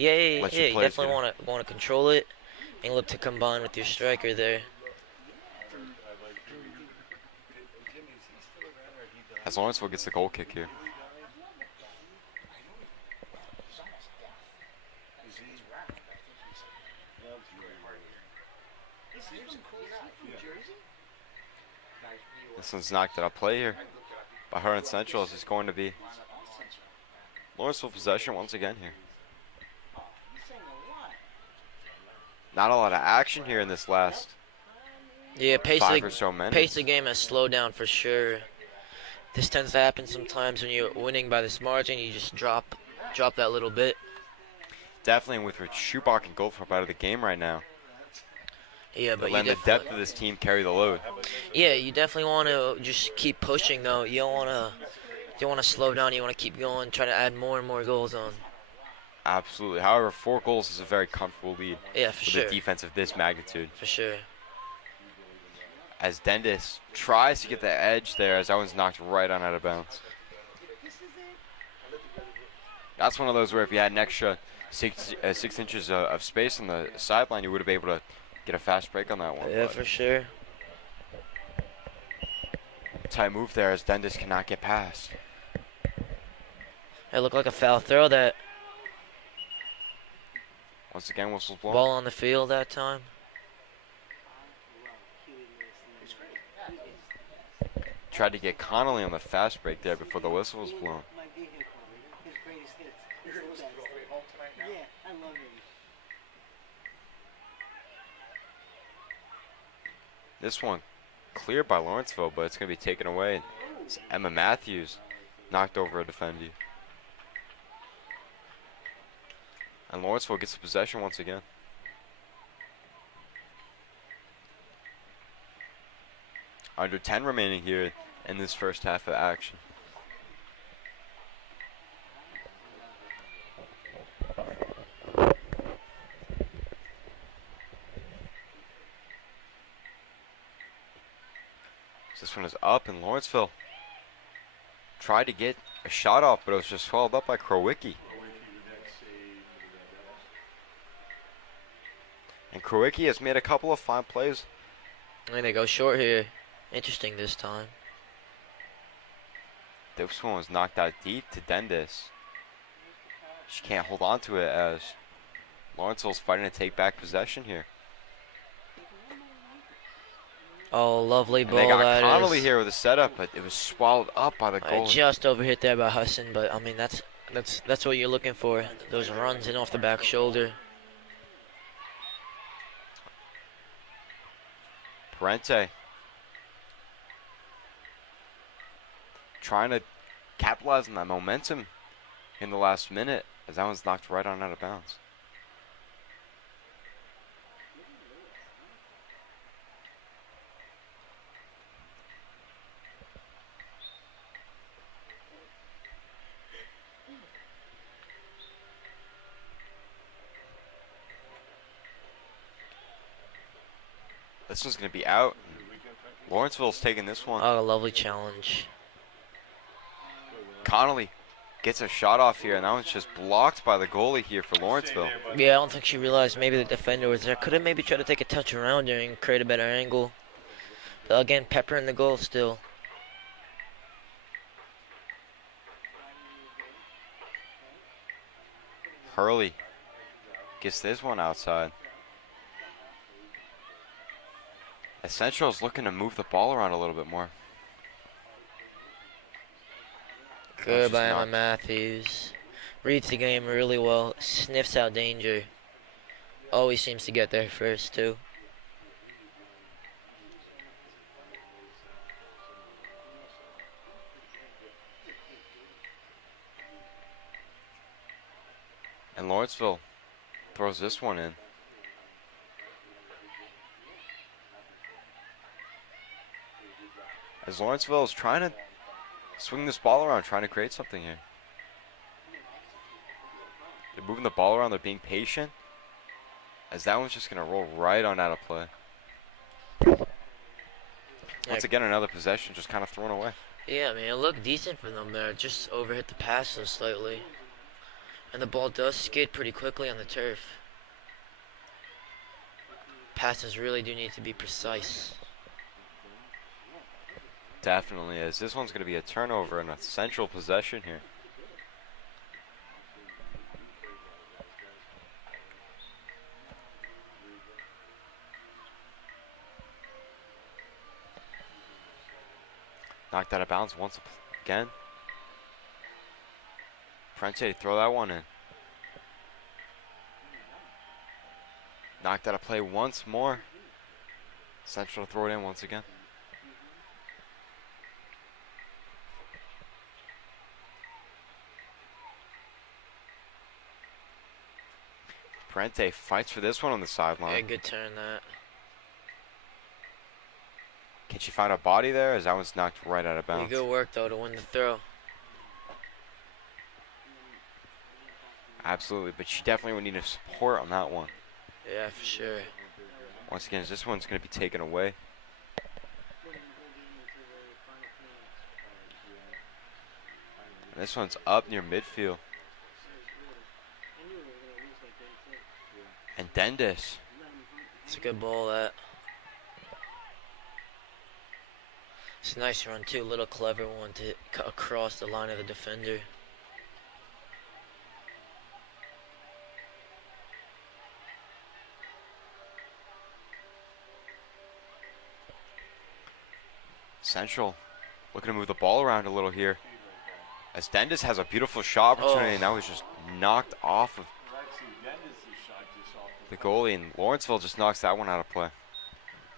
Yeah, Let yeah, your you players definitely get it. want to control it and look to combine with your striker there. as Lawrenceville gets the goal kick here. This one's knocked out of play here by Hunterdon Central as it's going to be Lawrenceville possession once again here. Not a lot of action here in this last Yeah, 5 or so minutes. pace of the game has slowed down for sure. This tends to happen sometimes when you're winning by this margin. You just drop that little bit. Definitely with Schubach and Goldfarb out of the game right now. Yeah, but you Letting the definitely, depth of this team carry the load. yeah, you definitely want to just keep pushing though. You don't want to slow down. You want to keep going, try to add more and more goals on. Absolutely. However, 4 goals is a very comfortable lead Yeah, for with sure. a defense of this magnitude. For sure. As Dendis tries to get the edge there as that one's knocked right on out of bounds. That's one of those where if you had an extra 6 inches of space on the sideline, you would have been able to get a fast break on that one. Yeah, but for sure. tight move there as Dendis cannot get past. It looked like a foul throw. That Once again, whistle's blown. ball on the field that time. Tried to get Connolly on the fast break there before the whistle was blown. My vehicle, his greatest hits. His little dance. Yeah, I love it. This one cleared by Lawrenceville, but it's going to be taken away. It's Emma Matthews knocked over a defender. And Lawrenceville gets the possession once again. Under 10 remaining here in this first half of action. This one is up, and Lawrenceville tried to get a shot off, but it was just swallowed up by Krowicki. And Krowicki has made a couple of fine plays. And they go short here. Interesting this time. This one was knocked out deep to Dendis. She can't hold on to it as Lawrenceville's fighting to take back possession here. Oh, lovely And ball they got that Connolly is. here with the setup, but it was swallowed up by the I goalie. just overhit there by Husson, but I mean that's what you're looking for. Those runs in off the back shoulder. Parente trying to capitalize on that momentum in the last minute as that one's knocked right on out of bounds. This one's going to be out. Lawrenceville's taking this one. Oh, a lovely challenge. Connolly gets a shot off here, and that one's just blocked by the goalie here for Lawrenceville. Yeah, I don't think she realized maybe the defender was there. Could have maybe tried to take a touch around her and create a better angle. But again, Pepper in the goal still. Hurley gets this one outside. As Central's looking to move the ball around a little bit more. Good by Emma Matthews. Reads the game really well. Sniffs out danger. Always seems to get there first, too. And Lawrenceville throws this one in. As Lawrenceville is trying to swing this ball around, trying to create something here. They're moving the ball around, they're being patient. As that one's just going to roll right on out of play. Once again, another possession just kind of thrown away. Yeah, I mean, it looked decent for them there. Just overhit the pass so slightly. And the ball does skid pretty quickly on the turf. Passes really do need to be precise. Definitely is. This one's going to be a turnover and a Central possession here. Knocked out of bounds once again. Parente throw that one in. Knocked out of play once more. Central throw it in once again. Parente fights for this one on the sideline. Yeah, good turn that. Can she find a body there as that one's knocked right out of Pretty bounds? good work, though, to win the throw. Absolutely, but she definitely would need a support on that one. Yeah, for sure. Once again, this one's going to be taken away. And this one's up near midfield. And Dendis. It's a good ball, that. It's a nice run, too. A little clever one to cut across the line of the defender. Central looking to move the ball around a little here. As Dendis has a beautiful shot opportunity, and now he's just knocked off of the goalie, and Lawrenceville just knocks that one out of play.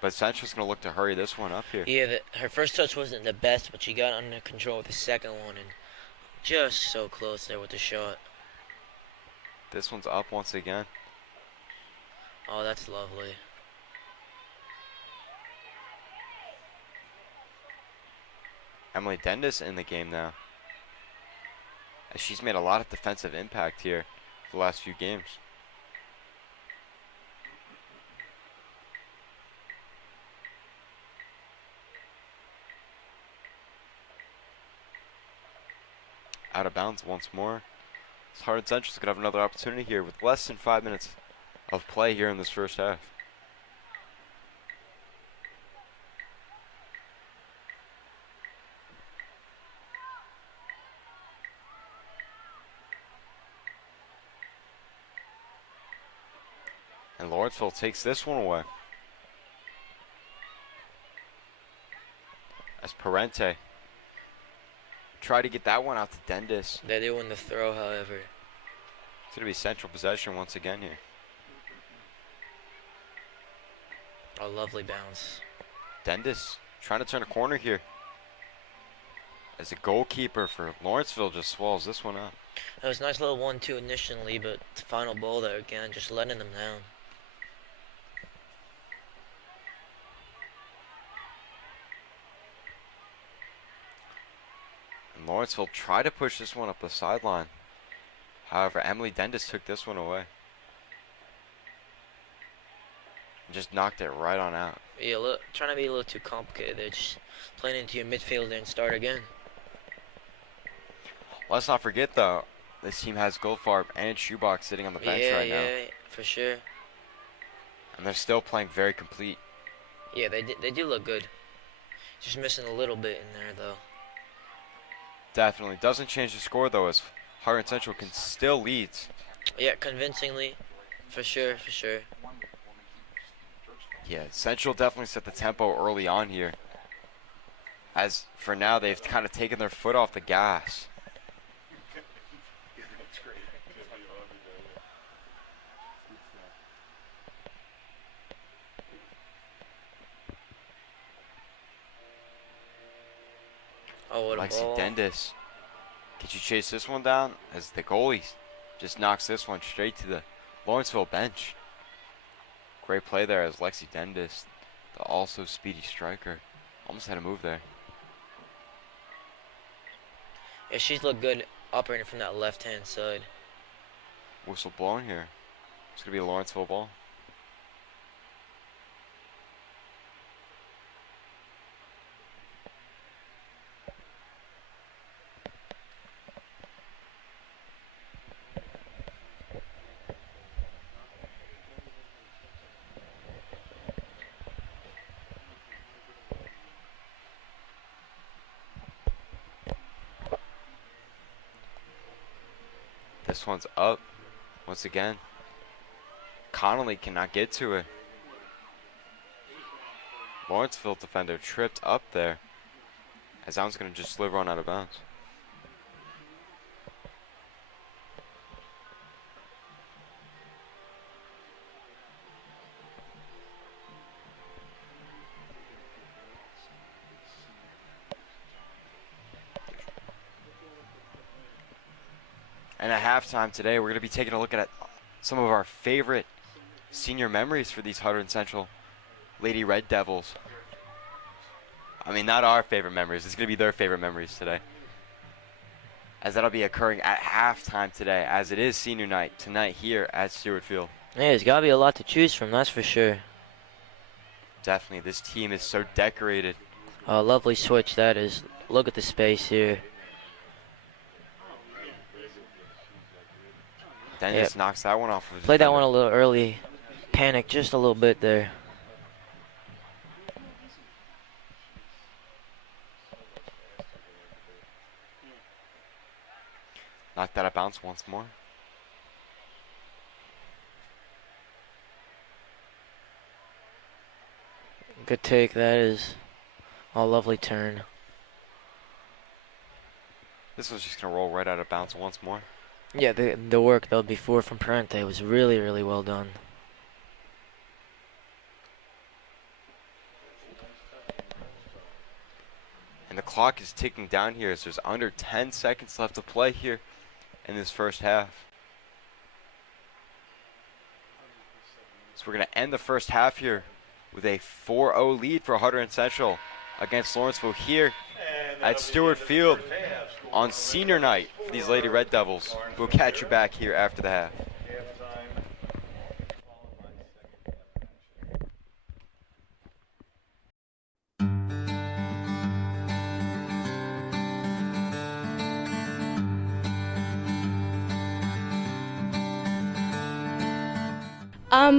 But Central's going to look to hurry this one up here. Yeah, her first touch wasn't the best, but she got under control with the second one, and just so close there with the shot. This one's up once again. Oh, that's lovely. Emily Dendis in the game now, as she's made a lot of defensive impact here for the last few games. Out of bounds once more. Hunterdon Central's gonna have another opportunity here with less than 5 minutes of play here in this first half. And Lawrenceville takes this one away. as Parente try to get that one out to Dendis. They do win the throw, however. It's going to be Central possession once again here. A lovely bounce. Dendis trying to turn a corner here. As the goalkeeper for Lawrenceville just swallows this one up. It was a nice little 1-2 initially, but the final ball there again, just letting them down. And Lawrenceville tried to push this one up the sideline. However, Emily Dendis took this one away. And just knocked it right on out. Yeah, look, trying to be a little too complicated there. Just playing into your midfielder and start again. Let's not forget, though, this team has Goldfarb and Shoebox sitting on the bench right now. Yeah, for sure. And they're still playing very complete. Yeah, they do look good. Just missing a little bit in there, though. Definitely. Doesn't change the score, though, as Hunterdon Central can still lead. Yeah, convincingly. For sure, for sure. Yeah, Central definitely set the tempo early on here. As for now, they've kind of taken their foot off the gas. Oh, what a Lexi ball. Dendis. Can you chase this one down? As the goalie just knocks this one straight to the Lawrenceville bench. Great play there as Lexi Dendis, the also speedy striker, almost had a move there. Yeah, she's looked good operating from that left-hand side. Whistle blown here. It's going to be a Lawrenceville ball. This one's up once again. Connolly cannot get to it. Lawrenceville defender tripped up there. As that one's going to just slip run out of bounds. And at halftime today, we're going to be taking a look at some of our favorite senior memories for these Hunterdon Central Lady Red Devils. I mean, not our favorite memories. It's going to be their favorite memories today. As that'll be occurring at halftime today, as it is senior night tonight here at Stewart Field. Yeah, there's got to be a lot to choose from, that's for sure. Definitely, this team is so decorated. Oh, lovely switch that is. Look at the space here. Dennis knocks that one off of his Played that defender. one a little early. Panicked just a little bit there. Knocked that out of bounds once more. Good take, that is. A lovely turn. This was just going to roll right out of bounds once more. Yeah, the work though before from Parente was really, really well done. And the clock is ticking down here as there's under 10 seconds left to play here in this first half. So we're going to end the first half here with a 4-0 lead for Hunterdon Central against Lawrenceville here at Stewart Field on senior night for these Lady Red Devils. We'll catch you back here after the half.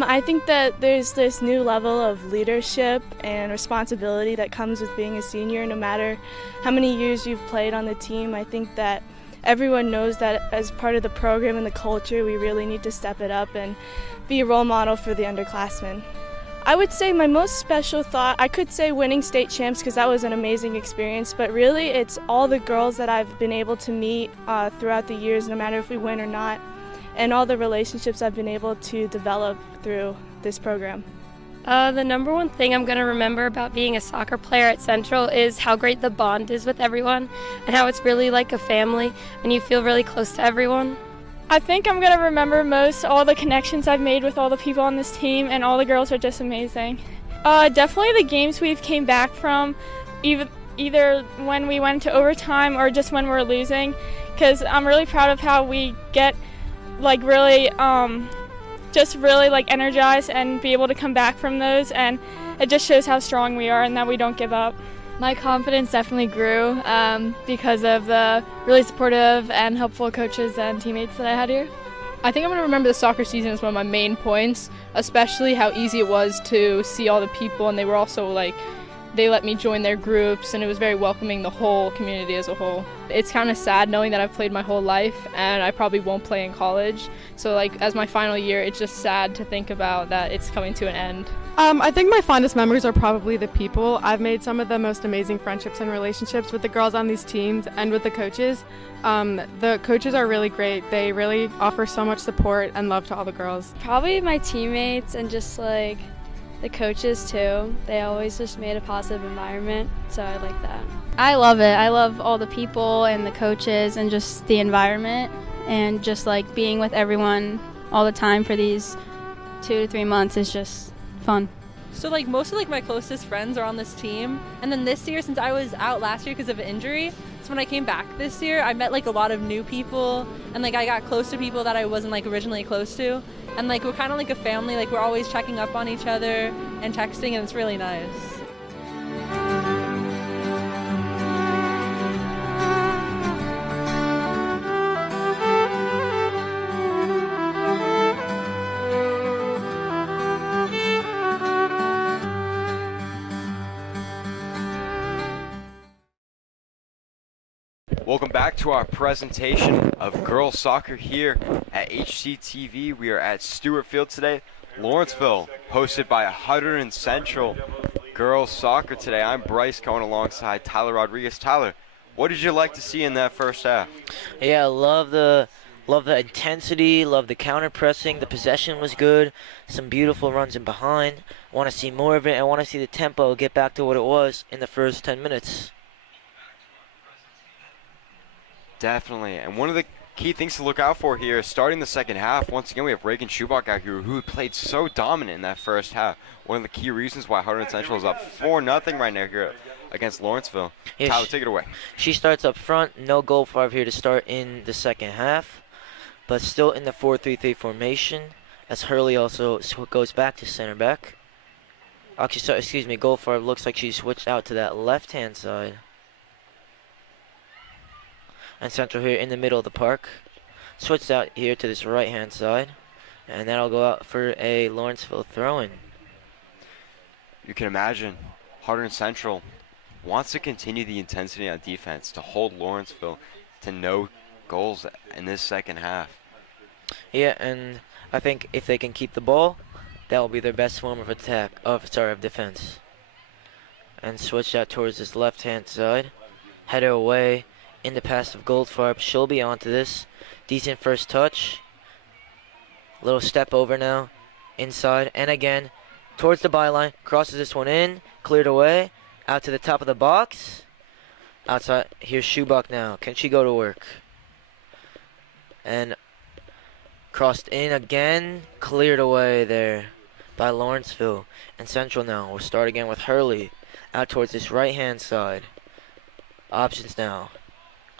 I think that there's this new level of leadership and responsibility that comes with being a senior. No matter how many years you've played on the team, I think that everyone knows that as part of the program and the culture, we really need to step it up and be a role model for the underclassmen. I would say my most special thought, I could say winning state champs because that was an amazing experience, but really it's all the girls that I've been able to meet throughout the years, no matter if we win or not, and all the relationships I've been able to develop through this program. The number one thing I'm going to remember about being a soccer player at Central is how great the bond is with everyone and how it's really like a family and you feel really close to everyone. I think I'm going to remember most all the connections I've made with all the people on this team, and all the girls are just amazing. Definitely the games we've came back from, either when we went to overtime or just when we're losing, because I'm really proud of how we get like really just really like energized and be able to come back from those, and it just shows how strong we are and that we don't give up. My confidence definitely grew because of the really supportive and helpful coaches and teammates that I had here. I think I'm going to remember the soccer season as one of my main points, especially how easy it was to see all the people, and they were also like, they let me join their groups, and it was very welcoming, the whole community as a whole. It's kind of sad knowing that I've played my whole life and I probably won't play in college. So like as my final year, it's just sad to think about that it's coming to an end. I think my fondest memories are probably the people. I've made some of the most amazing friendships and relationships with the girls on these teams and with the coaches. The coaches are really great. They really offer so much support and love to all the girls. Probably my teammates and just like the coaches too. They always just made a positive environment, so I like that. I love it. I love all the people and the coaches and just the environment and just like being with everyone all the time for these 2 to 3 months is just fun. So like most of like my closest friends are on this team, and then this year, since I was out last year because of an injury, so when I came back this year I met like a lot of new people, and like I got close to people that I wasn't like originally close to, and like we're kind of like a family. Like we're always checking up on each other and texting, and it's really nice. Welcome back to our presentation of girls soccer here at HCTV. We are at Stewart Field today, Lawrenceville, hosted by Hunterdon Central girls soccer today. I'm Bryce, going alongside Tyler Rodriguez. Tyler, what did you like to see in that first half? Yeah, love the intensity, love the counter pressing. The possession was good. Some beautiful runs in behind. Want to see more of it. I want to see the tempo get back to what it was in the first 10 minutes. Definitely, and one of the key things to look out for here is starting the second half. Once again, we have Reagan Schubach out here who played so dominant in that first half. One of the key reasons why Hunterdon Central is up 4-0 right now here against Lawrenceville. Yeah, Tyler, take it away. She starts up front. No goal for here to start in the second half, but still in the 4-3-3 formation, as Hurley also goes back to center back. Actually, sorry, excuse me, Goldfarb looks like she switched out to that left-hand side. And Central here in the middle of the park. Switched out here to this right-hand side. And that'll go out for a Lawrenceville throw-in. You can imagine Hunterdon Central wants to continue the intensity on defense to hold Lawrenceville to no goals in this second half. Yeah, and I think if they can keep the ball, that will be their best form of attack, of defense. And switch out towards this left-hand side. Header away. In the pass of Goldfarb, she'll be onto this. Decent first touch. Little step over now. Inside, and again, towards the byline. Crosses this one in. Cleared away. Out to the top of the box. Outside, here's Schubach now. Can she go to work? And crossed in again. Cleared away there by Lawrenceville. And Central now will start again with Hurley. Out towards this right-hand side. Options now.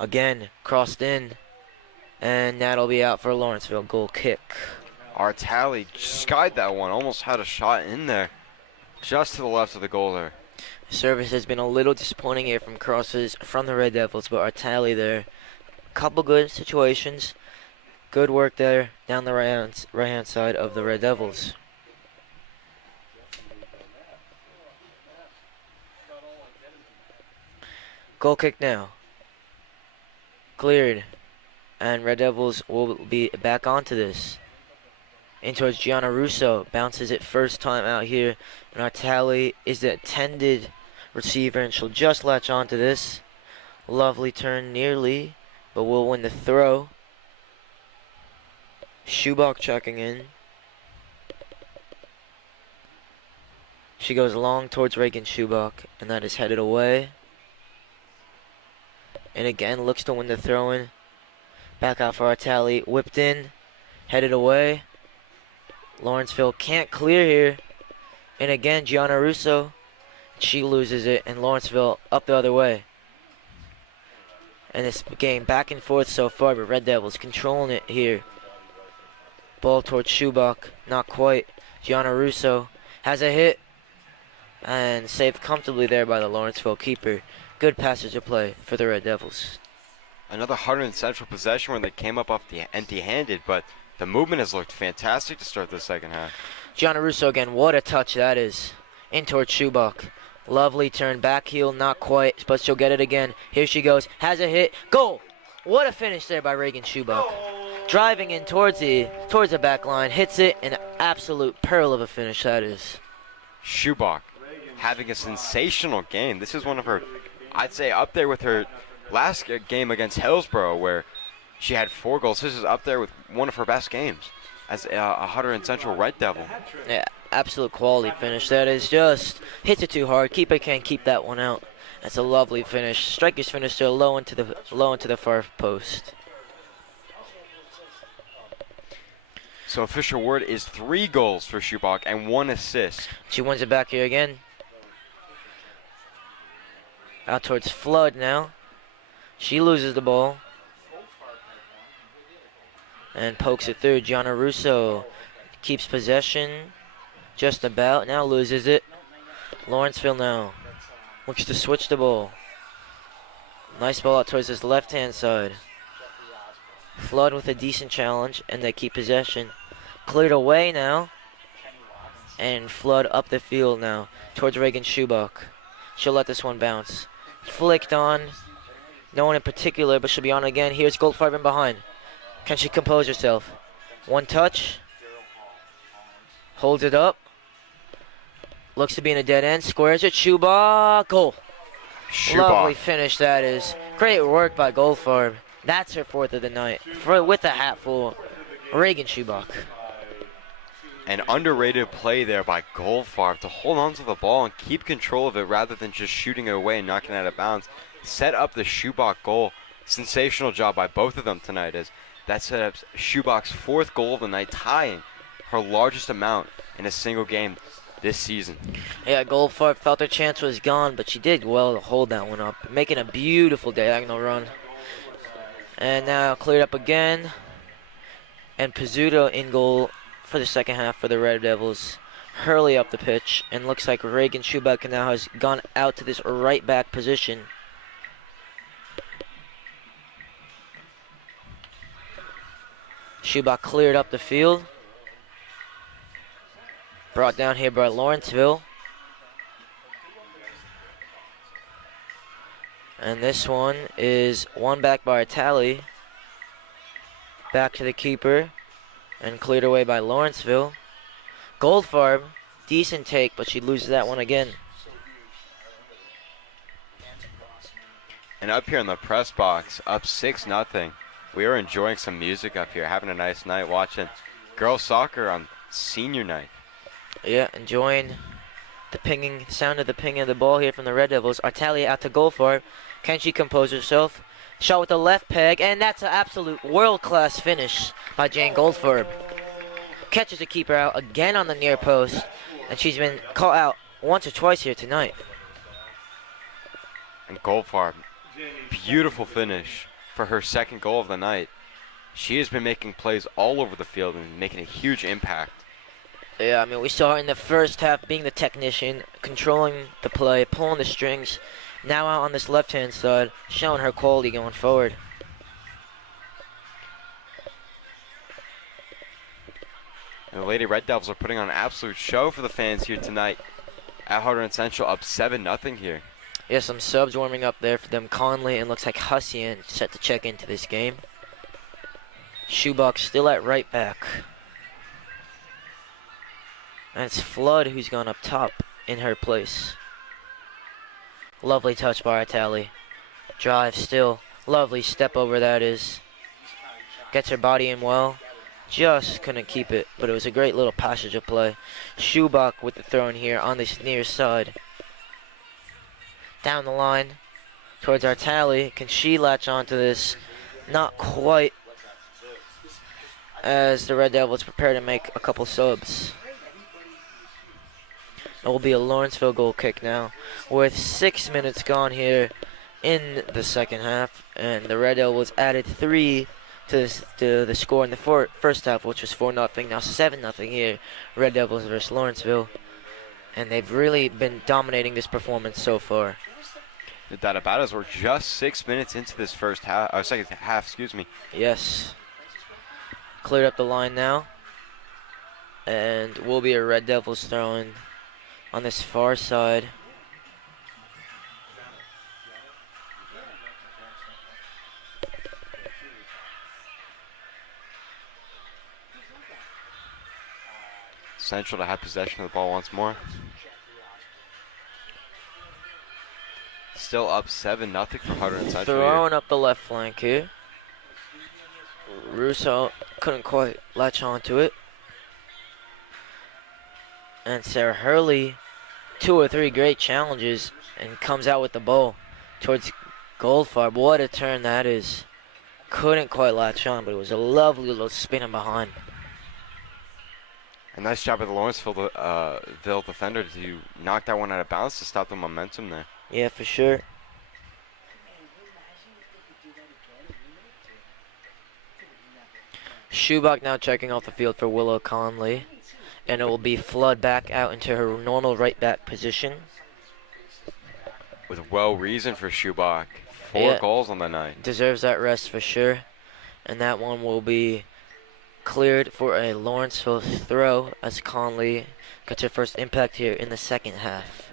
Again, crossed in, and that'll be out for a Lawrenceville goal kick. Our tally skied that one, almost had a shot in there, just to the left of the goal there. Service has been a little disappointing here from crosses from the Red Devils, but our tally there, couple good situations, good work there down the right-hand side of the Red Devils. Goal kick now. Cleared, and Red Devils will be back onto this. In towards Gianna Russo. Bounces it first time out here. And our tally is the intended receiver, and she'll just latch onto this. Lovely turn nearly, but will win the throw. Schubach checking in. She goes long towards Reagan Schubach, and that is headed away. And again looks to win the throw-in. Back out for our tally. Whipped in, headed away. Lawrenceville can't clear here. And again, Gianna Russo. She loses it, and Lawrenceville up the other way. And this game back and forth so far, but Red Devils controlling it here. Ball towards Schubach, not quite. Gianna Russo has a hit. And saved comfortably there by the Lawrenceville keeper. Good passage of play for the Red Devils. Another Hunterdon Central possession where they came up off the empty-handed, but the movement has looked fantastic to start the second half. Gianna Russo again, what a touch that is. In towards Schubach. Lovely turn, back heel, not quite, but she'll get it again. Here she goes, has a hit, goal! What a finish there by Reagan Schubach. Driving in towards the back line, hits it, an absolute pearl of a finish that is. Schubach having a sensational game. This is one of her, I'd say, up there with her last game against Hillsborough, where she had 4 goals. This is up there with one of her best games as a Hunterdon Central Red Devil. Yeah, absolute quality finish. That is just hits it too hard. Keeper can't keep that one out. That's a lovely finish. Striker's finish there, low into the far post. So official word is 3 goals for Schubach and 1 assist. She wins it back here again. Out towards Flood now. She loses the ball. And pokes it through. Gianna Russo keeps possession. Just about. Now loses it. Lawrenceville now looks to switch the ball. Nice ball out towards this left-hand side. Flood with a decent challenge, and they keep possession. Cleared away now. And Flood up the field now towards Reagan Schubach. She'll let this one bounce. Flicked on. No one in particular, but she'll be on again. Here's Goldfarb behind. Can she compose herself? One touch. Holds it up. Looks to be in a dead end. Squares it. Schubach. Goal. Lovely finish that is. Great work by Goldfarb. That's her 4th of the night. With a hat full. Reagan Schubach. An underrated play there by Goldfarb to hold on to the ball and keep control of it rather than just shooting it away and knocking it out of bounds. Set up the Schubach goal. Sensational job by both of them tonight, as that set up Schubach's 4th goal of the night, tying her largest amount in a single game this season. Yeah, Goldfarb felt her chance was gone, but she did well to hold that one up, making a beautiful diagonal run. And now cleared up again. And Pizzuto in goal for the second half for the Red Devils. Hurley up the pitch, and looks like Reagan Schubach now has gone out to this right back position. Schubach cleared up the field. Brought down here by Lawrenceville. And this one is won back by Tally. Back to the keeper. And cleared away by Lawrenceville. Goldfarb, decent take, but she loses that one again. And up here in the press box, up 6-0. We are enjoying some music up here, having a nice night watching girls soccer on senior night. Yeah, enjoying the sound of the pinging of the ball here from the Red Devils. Artalia out to Goldfarb. Can she compose herself? Shot with the left peg, and that's an absolute world-class finish by Jane Goldfarb. Catches the keeper out again on the near post, and she's been caught out once or twice here tonight. And Goldfarb, beautiful finish for her 2nd goal of the night. She has been making plays all over the field and making a huge impact. Yeah, I mean, we saw her in the first half being the technician, controlling the play, pulling the strings. Now out on this left-hand side, showing her quality going forward. And the Lady Red Devils are putting on an absolute show for the fans here tonight at Hunterdon Central, up 7-0 here. Yeah, some subs warming up there for them. Conley and looks like Hussian set to check into this game. Schubach still at right back. And it's Flood who's gone up top in her place. Lovely touch by Tally. Drive still. Lovely step over that is. Gets her body in well. Just couldn't keep it, but it was a great little passage of play. Schubach with the throw in here on this near side. Down the line towards our Tally. Can she latch onto this? Not quite, as the Red Devils prepare to make a couple subs. It will be a Lawrenceville goal kick now, with 6 minutes gone here in the second half, and the Red Devils added 3 to the score in the first half, which was 4-0. Now 7-0 here, Red Devils versus Lawrenceville, and they've really been dominating this performance so far. No doubt about it. We're just 6 minutes into this first half, or second half, excuse me. Yes. Cleared up the line now, and will be a Red Devils throwing on this far side. Central to have possession of the ball once more. Still up 7-0 for Hunterdon Central. Throwing up the left flank here. Russo couldn't quite latch onto it. And Sarah Hurley, 2 or 3 great challenges, and comes out with the ball towards Goldfarb. What a turn that is. Couldn't quite latch on, but it was a lovely little spinning behind. A nice job of the Lawrenceville defender to knock that one out of bounds to stop the momentum there. Yeah, for sure. Schubach now checking off the field for Willow Conley. And it will be Flood back out into her normal right back position. With well reason for Schubach. 4 goals on the night. Deserves that rest for sure. And that one will be cleared for a Lawrenceville throw as Conley gets her first impact here in the second half.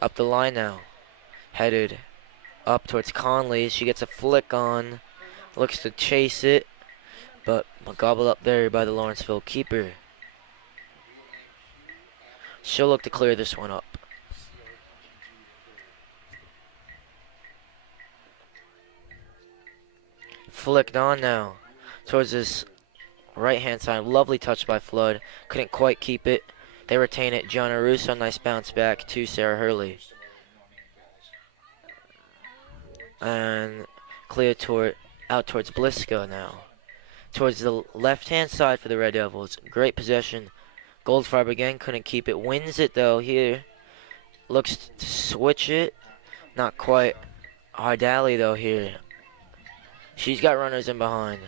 Up the line now. Headed up towards Conley. She gets a flick on. Looks to chase it. But gobbled up there by the Lawrenceville keeper. She'll look to clear this one up. Flicked on now towards this right-hand side. Lovely touch by Flood. Couldn't quite keep it. They retain it. Gianna Russo, nice bounce back to Sarah Hurley. And clear out towards Bliska now. Towards the left-hand side for the Red Devils. Great possession. Goldfarb again couldn't keep it. Wins it though here. Looks to switch it. Not quite. Hardally though here. She's got runners in behind.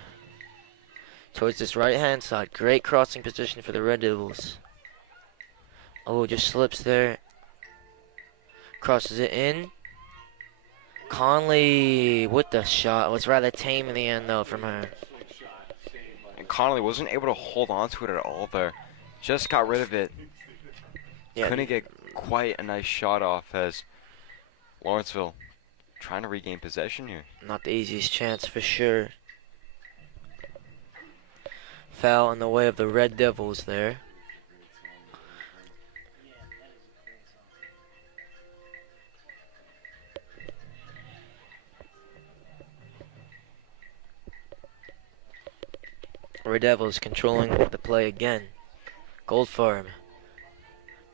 Towards this right-hand side. Great crossing position for the Red Devils. Oh, just slips there. Crosses it in. Conley with the shot. Was rather tame in the end though from her. And Conley wasn't able to hold on to it at all there. Just got rid of it. Yeah. Couldn't get quite a nice shot off as Lawrenceville trying to regain possession here. Not the easiest chance for sure. Foul in the way of the Red Devils there. Red Devils controlling the play again. Goldfarb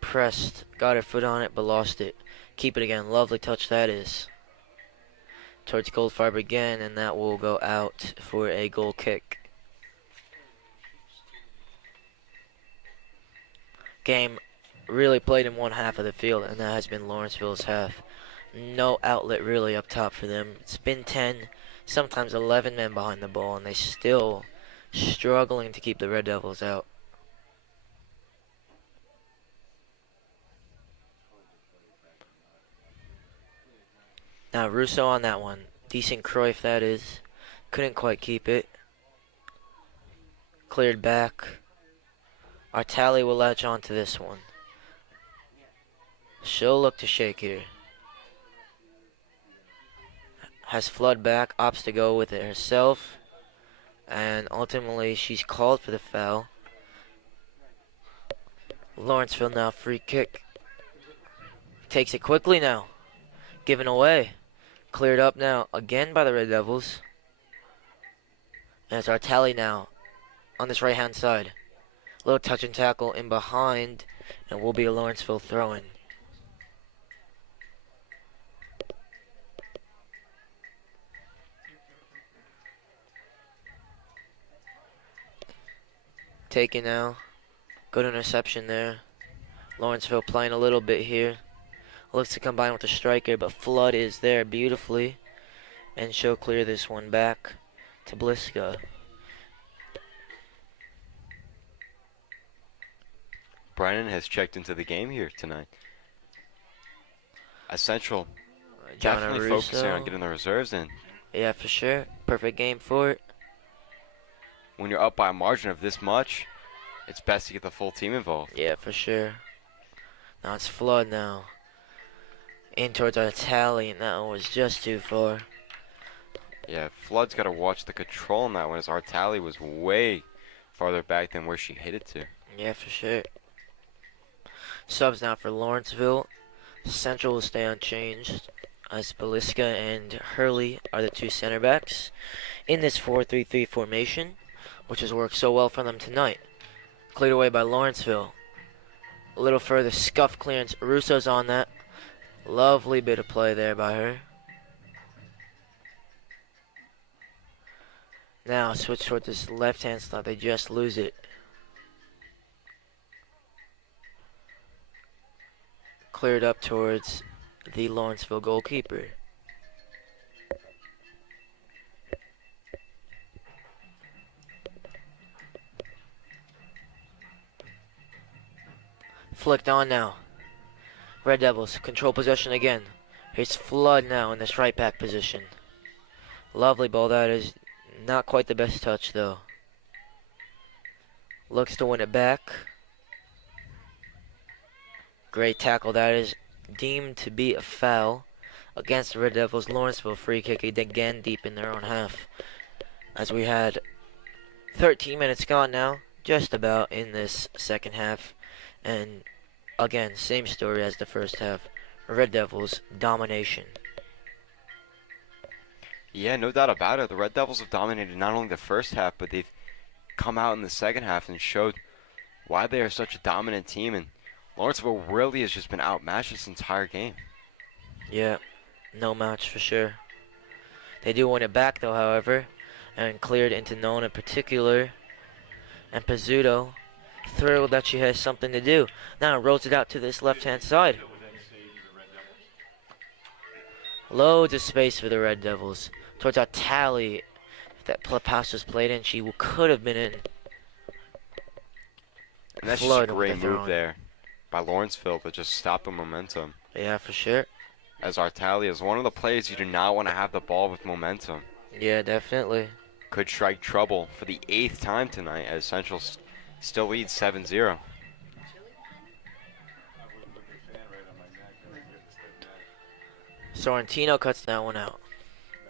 pressed, got her foot on it, but lost it. Keep it again. Lovely touch that is. Towards Goldfarb again, and that will go out for a goal kick. Game really played in one half of the field, and that has been Lawrenceville's half. No outlet really up top for them. It's been 10, sometimes 11 men behind the ball, and they still struggling to keep the Red Devils out. Now Russo on that one. Decent Cruyff that is. Couldn't quite keep it. Cleared back. Our Tally will latch on to this one. She'll look to shake here. Has Flood back. Opts to go with it herself. And ultimately she's called for the foul. Lawrenceville now, free kick. Takes it quickly now. Given away. Cleared up now, again by the Red Devils. And it's our tally now on this right-hand side. Little touch and tackle in behind, and will be a Lawrenceville throw-in. Taken now. Good interception there. Lawrenceville playing a little bit here. Looks to combine with the striker, but Flood is there beautifully. And she'll clear this one back to Bliska. Brennan has checked into the game here tonight. As Central definitely focusing on getting the reserves in. Yeah, for sure. Perfect game for it. When you're up by a margin of this much, it's best to get the full team involved. Yeah, for sure. Now it's Flood now. In towards our tally, and that one was just too far. Yeah, Flood's got to watch the control on that one, as our tally was way farther back than where she hit it to. Yeah, for sure. Subs now for Lawrenceville. Central will stay unchanged, as Beliska and Hurley are the two center backs in this 4-3-3 formation, which has worked so well for them tonight. Cleared away by Lawrenceville. A little further scuff clearance. Russo's on that. Lovely bit of play there by her. Now switch toward this left-hand slot. They just lose it. Cleared up towards the Lawrenceville goalkeeper. Flicked on now. Red Devils control possession again. Here's Flood now in this right back position. Lovely ball that is. Not quite the best touch though. Looks to win it back. Great tackle that is, deemed to be a foul against the Red Devils. Lawrenceville free kick again deep in their own half. As we had 13 minutes gone now, just about in this second half. And again, same story as the first half. Red Devils domination. Yeah, no doubt about it. The Red Devils have dominated not only the first half, but they've come out in the second half and showed why they are such a dominant team. And Lawrenceville really has just been outmatched this entire game. Yeah, no match for sure. They do win it back though, however, and cleared into Nona in particular. And Pizzuto, thrilled that she has something to do. Now rolls it out to this left-hand side. Loads of space for the Red Devils. Towards our tally. If that pass was played in, she could have been in. And that's just a great move there by Lawrenceville to just stop the momentum. Yeah, for sure. As our tally is one of the plays you do not want to have the ball with momentum. Yeah, definitely. Could strike trouble for the 8th time tonight as Central still leads 7-0. Sorrentino cuts that one out.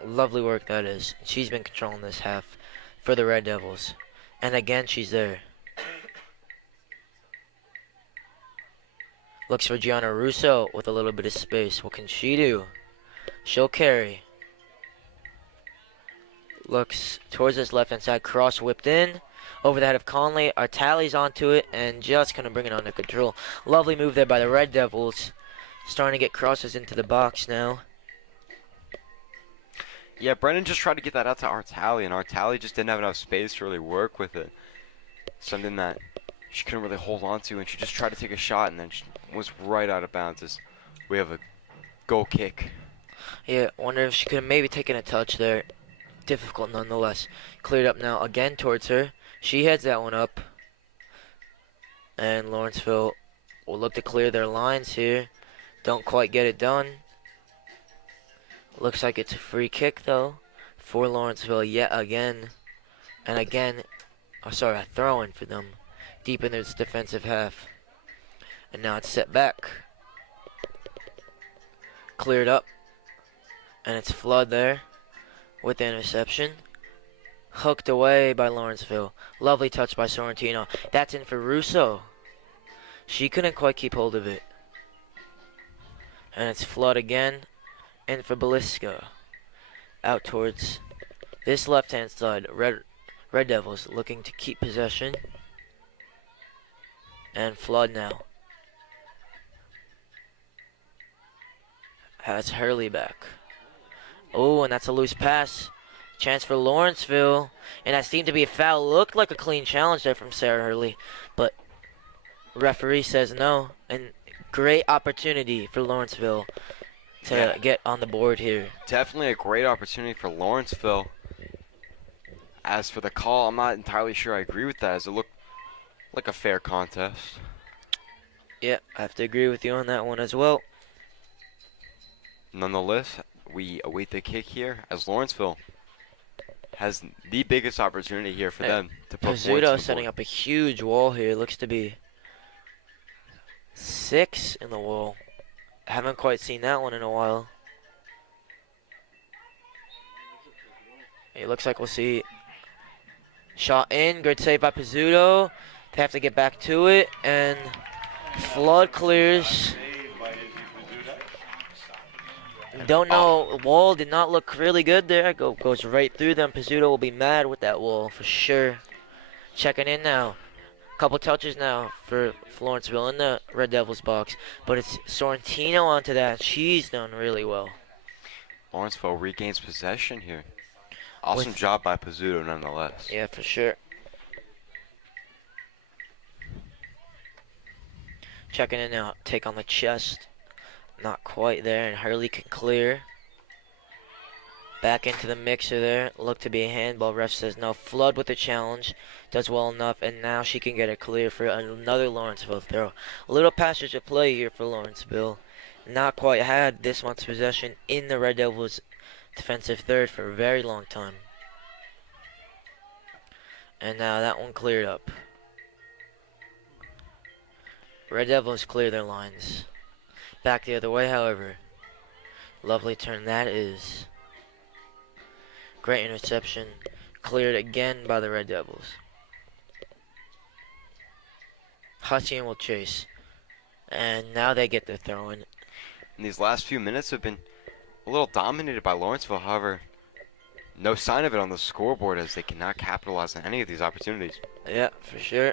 Lovely work that is. She's been controlling this half for the Red Devils. And again, she's there. Looks for Gianna Russo with a little bit of space. What can she do? She'll carry. Looks towards this left-hand side. Cross whipped in. Over the head of Conley. Our tally's onto it and just going to bring it under control. Lovely move there by the Red Devils. Starting to get crosses into the box now. Yeah, Brennan just tried to get that out to Artali, and Artali just didn't have enough space to really work with it. Something that she couldn't really hold on to, and she just tried to take a shot, and then she was right out of bounds as we have a goal kick. Yeah, wonder if she could have maybe taken a touch there. Difficult nonetheless. Cleared up now again towards her. She heads that one up. And Lawrenceville will look to clear their lines here. Don't quite get it done. Looks like it's a free kick though for Lawrenceville yet again. And again, a throw-in for them deep in this defensive half. And now it's set back. Cleared up. And it's Flood there with the interception. Hooked away by Lawrenceville. Lovely touch by Sorrentino. That's in for Russo. She couldn't quite keep hold of it. And it's Flood again. In for Beliska. Out towards this left-hand side. Red Devils looking to keep possession. And Flood now. Has Hurley back. Oh, and that's a loose pass. Chance for Lawrenceville. And that seemed to be a foul. Looked like a clean challenge there from Sarah Hurley. But referee says no. And great opportunity for Lawrenceville to get on the board here. Definitely a great opportunity for Lawrenceville. As for the call, I'm not entirely sure I agree with that, as it looked like a fair contest. Yeah, I have to agree with you on that one as well. Nonetheless, we await the kick here, as Lawrenceville has the biggest opportunity here for them to put points on the Pizzuto board. setting up a huge wall here. Looks to be 6 in the wall. Haven't quite seen that one in a while. It looks like we'll see shot in. Good save by Pizzuto. They have to get back to it, and Flood clears. Don't know. Wall did not look really good there. Goes right through them. Pizzuto will be mad with that wall for sure. Checking in now. Couple touches now for Lawrenceville in the Red Devils box, but it's Sorrentino onto that. She's done really well. Lawrenceville regains possession here. Awesome job by Pizzuto nonetheless. Yeah, for sure. Checking in now. Take on the chest. Not quite there, and Hurley can clear. Back into the mixer there. Look to be a handball. Ref says no. Flood with the challenge. Does well enough, and now she can get it clear for another Lawrenceville throw. A little passage of play here for Lawrenceville. Not quite had this much possession in the Red Devils' defensive third for a very long time. And now that one cleared up. Red Devils clear their lines. Back the other way, however. Lovely turn that is. Great interception. Cleared again by the Red Devils. Hutchins will chase. And now they get their throw in. And these last few minutes have been a little dominated by Lawrenceville. However, no sign of it on the scoreboard, as they cannot capitalize on any of these opportunities. Yeah, for sure.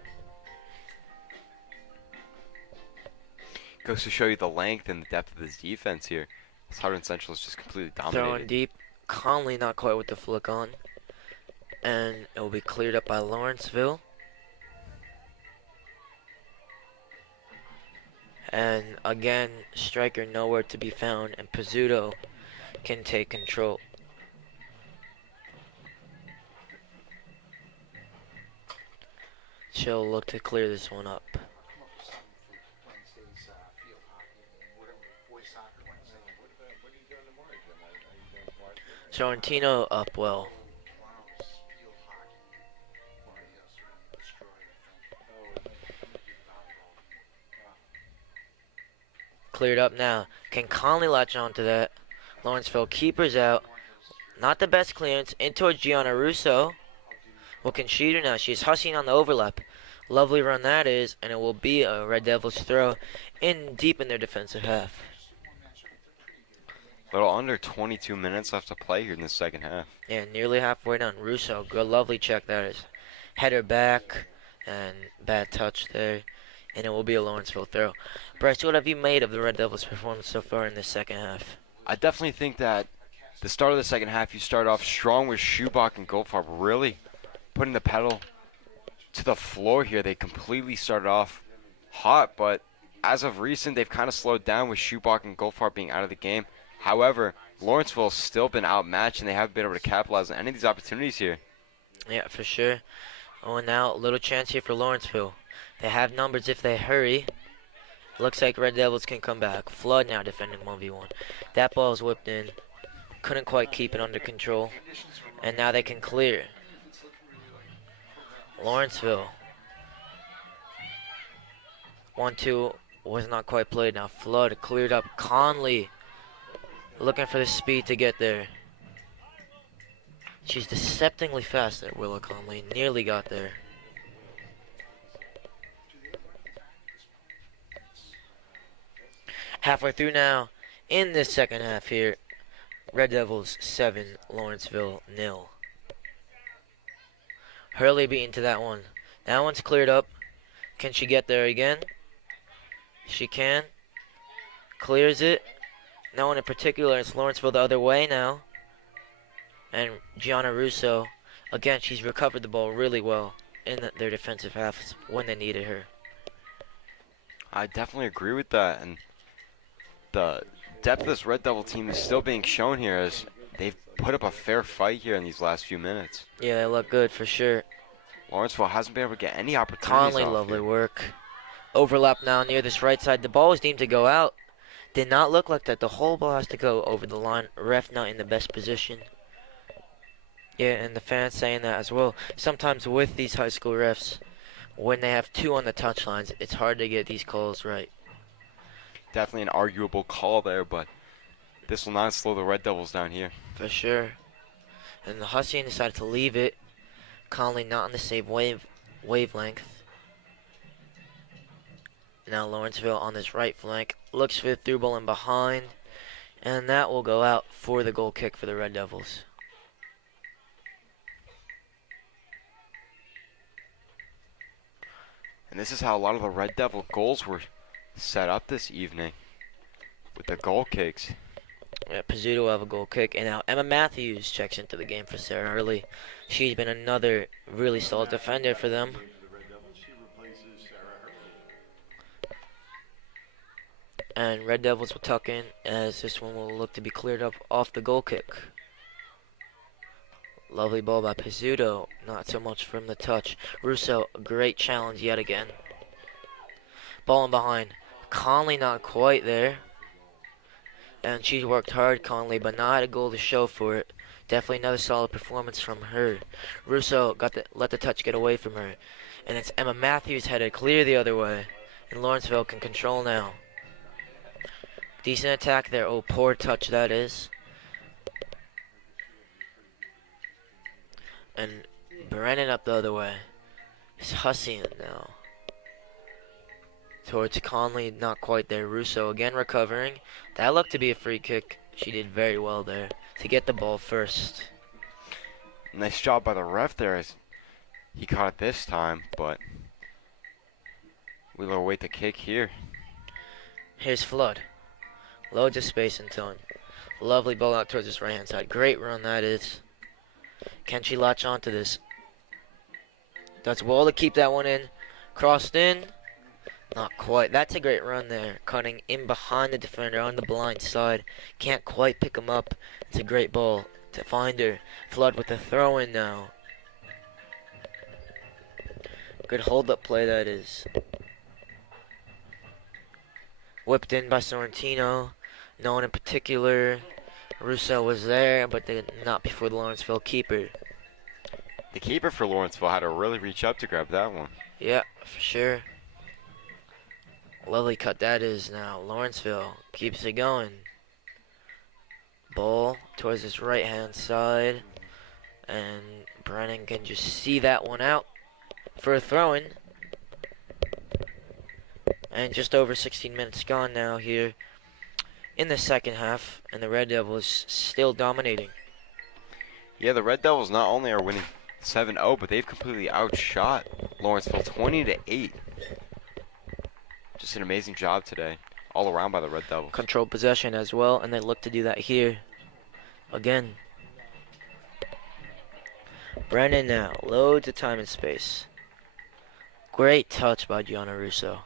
Goes to show you the length and the depth of this defense here. Hunterdon Central is just completely dominated. Throwing deep. Conley not quite with the flick on. And it will be cleared up by Lawrenceville. And again, striker nowhere to be found, and Pizzuto can take control. She'll look to clear this one up. Sorrentino up well. Cleared up now. Can Conley latch onto that? Lawrenceville keepers out. Not the best clearance. In towards Gianna Russo. What can she do now? She's hustling on the overlap. Lovely run that is. And it will be a Red Devils throw in deep in their defensive half. A little under 22 minutes left to play here in the second half. Yeah, nearly halfway done. Russo, good, lovely check that is. Header back, and bad touch there. And it will be a Lawrenceville throw. Bryce, what have you made of the Red Devils' performance so far in this second half? I definitely think that the start of the second half, you start off strong with Schubach and Goldfarb really putting the pedal to the floor here. They completely started off hot, but as of recent, they've kind of slowed down with Schubach and Goldfarb being out of the game. However, Lawrenceville has still been outmatched, and they haven't been able to capitalize on any of these opportunities here. Yeah, for sure. Oh, and now a little chance here for Lawrenceville. They have numbers if they hurry. Looks like Red Devils can come back. Flood now defending 1v1. That ball is whipped in. Couldn't quite keep it under control. And now they can clear. Lawrenceville. 1-2 was not quite played. Now Flood cleared up. Conley looking for the speed to get there. She's deceptively fast there, Willow Conley. Nearly got there. Halfway through now in this second half here. Red Devils 7, Lawrenceville 0. Hurley beat into that one. That one's cleared up. Can she get there again? She can. Clears it. No one in particular. It's Lawrenceville the other way now. And Gianna Russo, again, she's recovered the ball really well in their defensive halves when they needed her. I definitely agree with that. And the depth of this Red Devil team is still being shown here as they've put up a fair fight here in these last few minutes. Yeah, they look good for sure. Lawrenceville hasn't been able to get any opportunities. Conley, lovely work. Overlap now near this right side. The ball was deemed to go out. Did not look like that. The whole ball has to go over the line. Ref not in the best position. Yeah, and the fans saying that as well. Sometimes with these high school refs, when they have two on the touchlines, it's hard to get these calls right. Definitely an arguable call there, but this will not slow the Red Devils down here. For sure. And the Hussian decided to leave it. Conley not on the same wavelength. Now Lawrenceville on this right flank. Looks for the through ball in behind. And that will go out for the goal kick for the Red Devils. And this is how a lot of the Red Devil goals were set up this evening, with the goal kicks. Yeah, Pizzuto will have a goal kick. And now Emma Matthews checks into the game for Sarah Hurley. She's been another really solid defender for them. And Red Devils will tuck in as this one will look to be cleared up off the goal kick. Lovely ball by Pizzuto. Not so much from the touch. Russo, great challenge yet again. Ball in behind. Conley not quite there. And she's worked hard, Conley, but not a goal to show for it. Definitely another solid performance from her. Russo let the touch get away from her. And it's Emma Matthews headed clear the other way. And Lawrenceville can control now. Decent attack there. Oh, poor touch that is. And Brennan up the other way. It's Hussian now. Towards Conley, not quite there. Russo again recovering. That looked to be a free kick. She did very well there to get the ball first. Nice job by the ref there as he caught it this time, but we'll await the kick here. Here's Flood. Loads of space and time. Lovely ball out towards his right hand side. Great run that is. Can she latch onto this? Does well to keep that one in. Crossed in. Not quite. That's a great run there. Cutting in behind the defender on the blind side. Can't quite pick him up. It's a great ball to find her. Flood with the throw in now. Good hold up play that is. Whipped in by Sorrentino. No one in particular. Russo was there, but not before the Lawrenceville keeper. The keeper for Lawrenceville had to really reach up to grab that one. Yeah, for sure. Lovely cut that is now. Lawrenceville keeps it going. Ball towards his right hand side. And Brennan can just see that one out for a throw-in. And just over 16 minutes gone now here in the second half, and the Red Devils still dominating. Yeah, the Red Devils not only are winning 7-0, but they've completely outshot Lawrenceville 20-8. Just an amazing job today, all around by the Red Devils. Controlled possession as well, and they look to do that here again. Brennan now, loads of time and space. Great touch by Gianna Russo.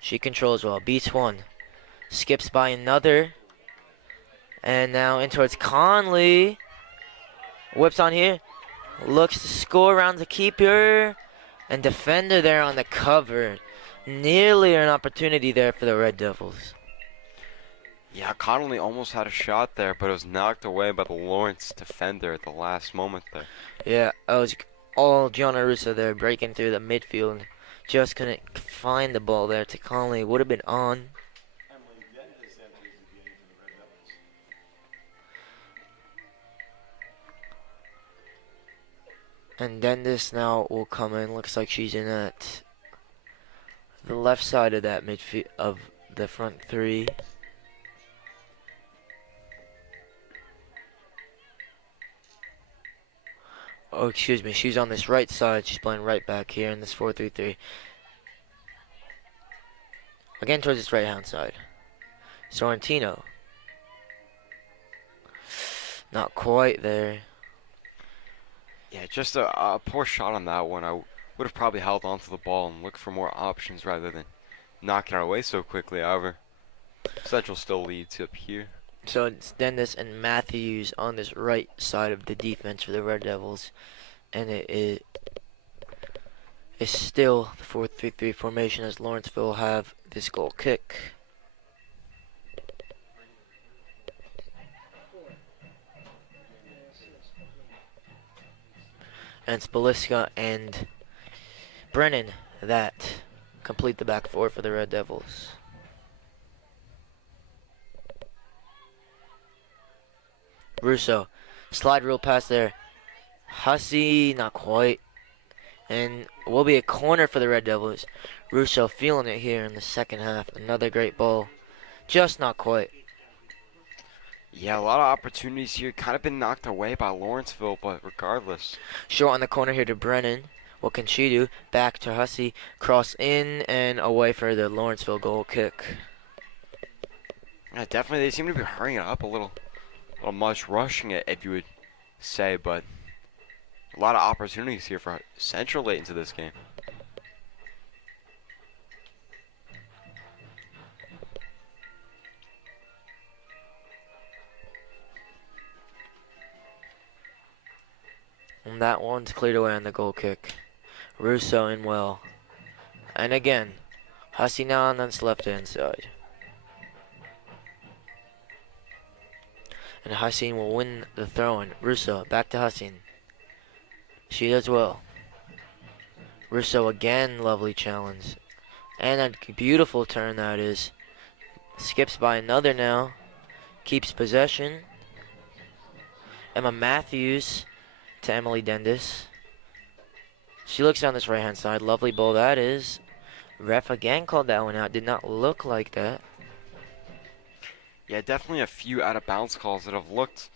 She controls well, beats one. Skips by another. And now in towards Conley. Whips on here. Looks to score around the keeper. And defender there on the cover. Nearly an opportunity there for the Red Devils. Yeah, Conley almost had a shot there, but it was knocked away by the Lawrence defender at the last moment there. Yeah, it was all Gianna Russo there breaking through the midfield. Just couldn't find the ball there to Conley. Would have been on. And Dendis now will come in. Looks like she's in at the left side of that midfield of the front three. Oh, excuse me. She's on this right side. She's playing right back here in this 4-3-3. Again towards this right-hand side. Sorrentino. Not quite there. Yeah, just a poor shot on that one. I would have probably held on to the ball and looked for more options rather than knocking it away so quickly. However, Central still leads up here. So it's Dennis and Matthews on this right side of the defense for the Red Devils. And it is still the 4-3-3 formation as Lawrenceville have this goal kick. And Spaliska and Brennan that complete the back four for the Red Devils. Russo, slide rule pass there. Hussey, not quite. And will be a corner for the Red Devils. Russo feeling it here in the second half. Another great ball. Just not quite. Yeah, a lot of opportunities here. Kind of been knocked away by Lawrenceville, but regardless. Short on the corner here to Brennan. What can she do? Back to Hussey. Cross in and away for the Lawrenceville goal kick. Yeah, definitely. They seem to be hurrying it up a little much, rushing it, if you would say, but a lot of opportunities here for Central late into this game. And that one's cleared away on the goal kick. Russo in well. And again, Hussey now on this left-hand side. And Hassin will win the throw-in. Russo back to Hassin. She does well. Russo again, lovely challenge. And a beautiful turn that is. Skips by another now. Keeps possession. Emma Matthews to Emily Dendis. She looks down this right-hand side. Lovely ball that is. Ref again called that one out. Did not look like that. Yeah, definitely a few out-of-bounds calls that have looked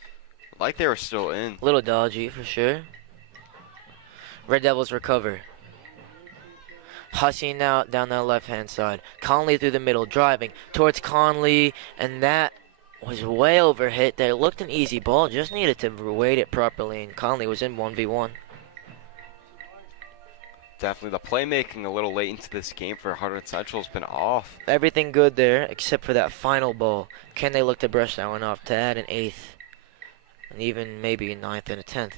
like they were still in. A little dodgy for sure. Red Devils recover. Hussey now down the left-hand side. Conley through the middle, driving towards Conley, and that was way overhit. There looked an easy ball, just needed to weight it properly, and Conley was in 1v1. Definitely the playmaking a little late into this game for Hunterdon Central has been off. Everything good there, except for that final ball. Can they look to brush that one off to add an 8th, and even maybe a 9th and a 10th?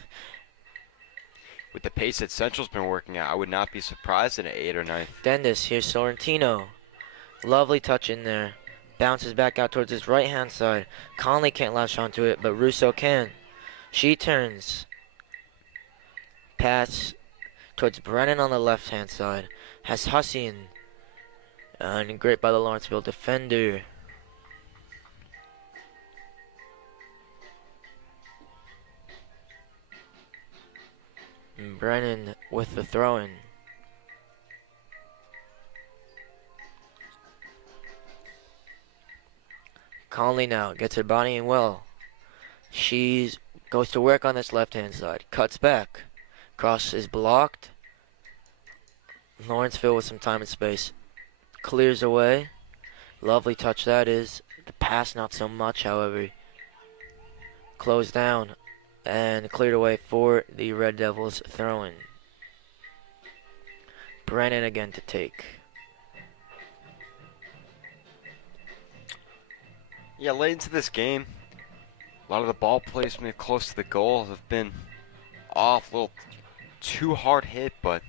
With the pace that Central's been working at, I would not be surprised in an 8th or 9th. Dendis, here's Sorrentino. Lovely touch in there. Bounces back out towards his right-hand side. Conley can't latch onto it, but Russo can. She turns. Pass towards Brennan on the left-hand side. Has Hassin. And great by the Lawrenceville defender. And Brennan with the throw-in. Conley now gets her body in well. She goes to work on this left-hand side. Cuts back. Cross is blocked. Lawrenceville with some time and space. Clears away. Lovely touch that is. The pass not so much, however. Closed down. And cleared away for the Red Devils throw-in. Brennan again to take. Yeah, late into this game, a lot of the ball placement close to the goal have been off, a little too hard hit, but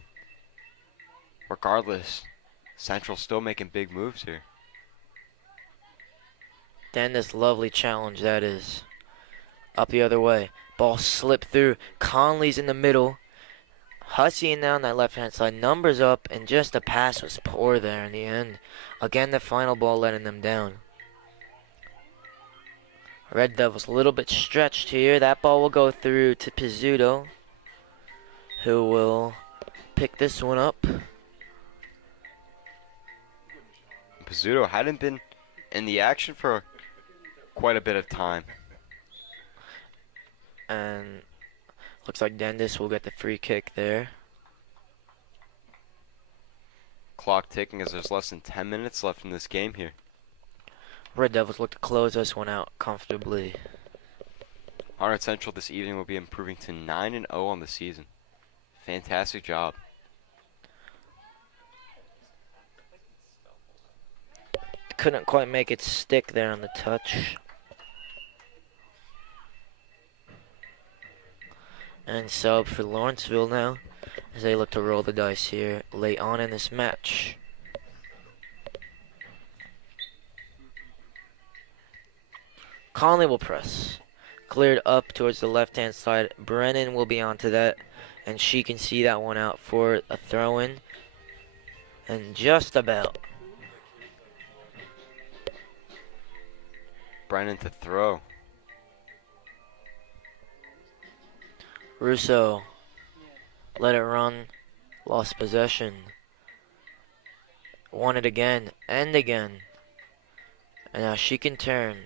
regardless, Central still making big moves here. Then this lovely challenge that is. Up the other way. Ball slipped through. Conley's in the middle. Hussey down that left-hand side. Numbers up, and just the pass was poor there in the end. Again, the final ball letting them down. Red Devils a little bit stretched here. That ball will go through to Pizzuto, who will pick this one up. Pizzuto hadn't been in the action for quite a bit of time. And looks like Dendis will get the free kick there. Clock ticking as there's less than 10 minutes left in this game here. Red Devils look to close this one out comfortably. Hunterdon Central this evening will be improving to 9-0 on the season. Fantastic job. Couldn't quite make it stick there on the touch. And sub for Lawrenceville now, as they look to roll the dice here late on in this match. Conley will press. Cleared up towards the left-hand side. Brennan will be onto that, and she can see that one out for a throw-in. And just about. Brennan to throw. Russo let it run, lost possession. Won it again and again. And now she can turn.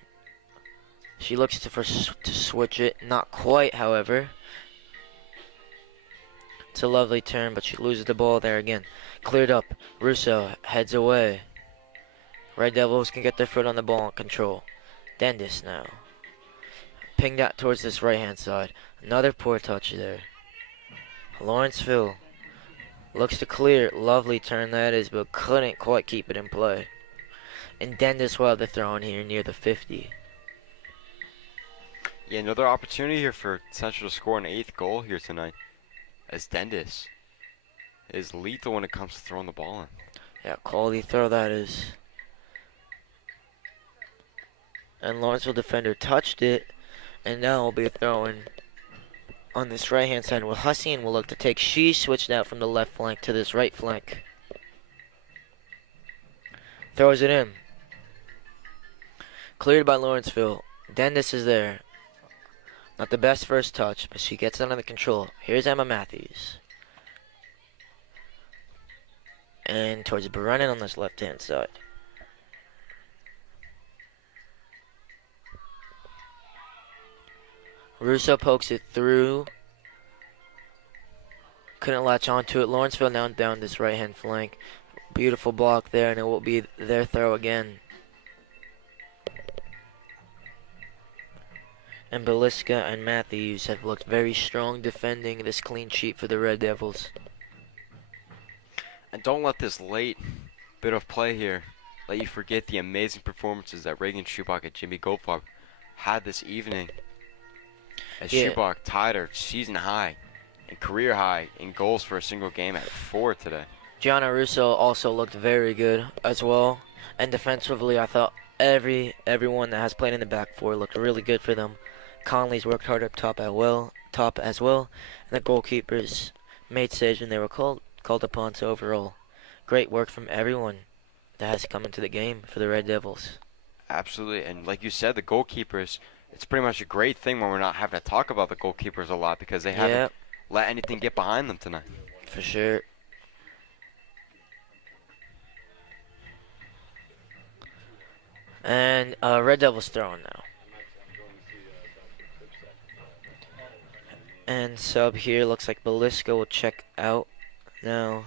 She looks to switch it. Not quite, however. It's a lovely turn, but she loses the ball there again. Cleared up. Russo heads away. Red Devils can get their foot on the ball and control. Dendis now. Pinged out towards this right-hand side. Another poor touch there. Lawrenceville looks to clear. Lovely turn that is, but couldn't quite keep it in play. And Dendis will have the throw in here near the 50. Yeah, another opportunity here for Central to score an 8th goal here tonight. As Dendis is lethal when it comes to throwing the ball in. Yeah, quality throw that is. And Lawrenceville defender touched it. And now will be throwing on this right-hand side. Well, Hussien will look to take. She switched out from the left flank to this right flank. Throws it in. Cleared by Lawrenceville. Dendis is there. Not the best first touch, but she gets it under control. Here's Emma Matthews. And towards Brennan on this left-hand side. Russo pokes it through. Couldn't latch onto it. Lawrenceville now down this right-hand flank. Beautiful block there, and it will be their throw again. And Beliska and Matthews have looked very strong defending this clean sheet for the Red Devils. And don't let this late bit of play here let you forget the amazing performances that Reagan Schubach and Jimmy Goldfarb had this evening. As Schubach tied her season high and career high in goals for a single game at 4 today. Gianna Russo also looked very good as well. And defensively, I thought everyone that has played in the back four looked really good for them. Conley's worked hard up top as well, and the goalkeepers made saves when they were called upon. So overall, great work from everyone that has come into the game for the Red Devils. Absolutely, and like you said, the goalkeepers, it's pretty much a great thing when we're not having to talk about the goalkeepers a lot because they haven't let anything get behind them tonight. For sure. And Red Devils throwing now. And sub here looks like Beliska will check out now.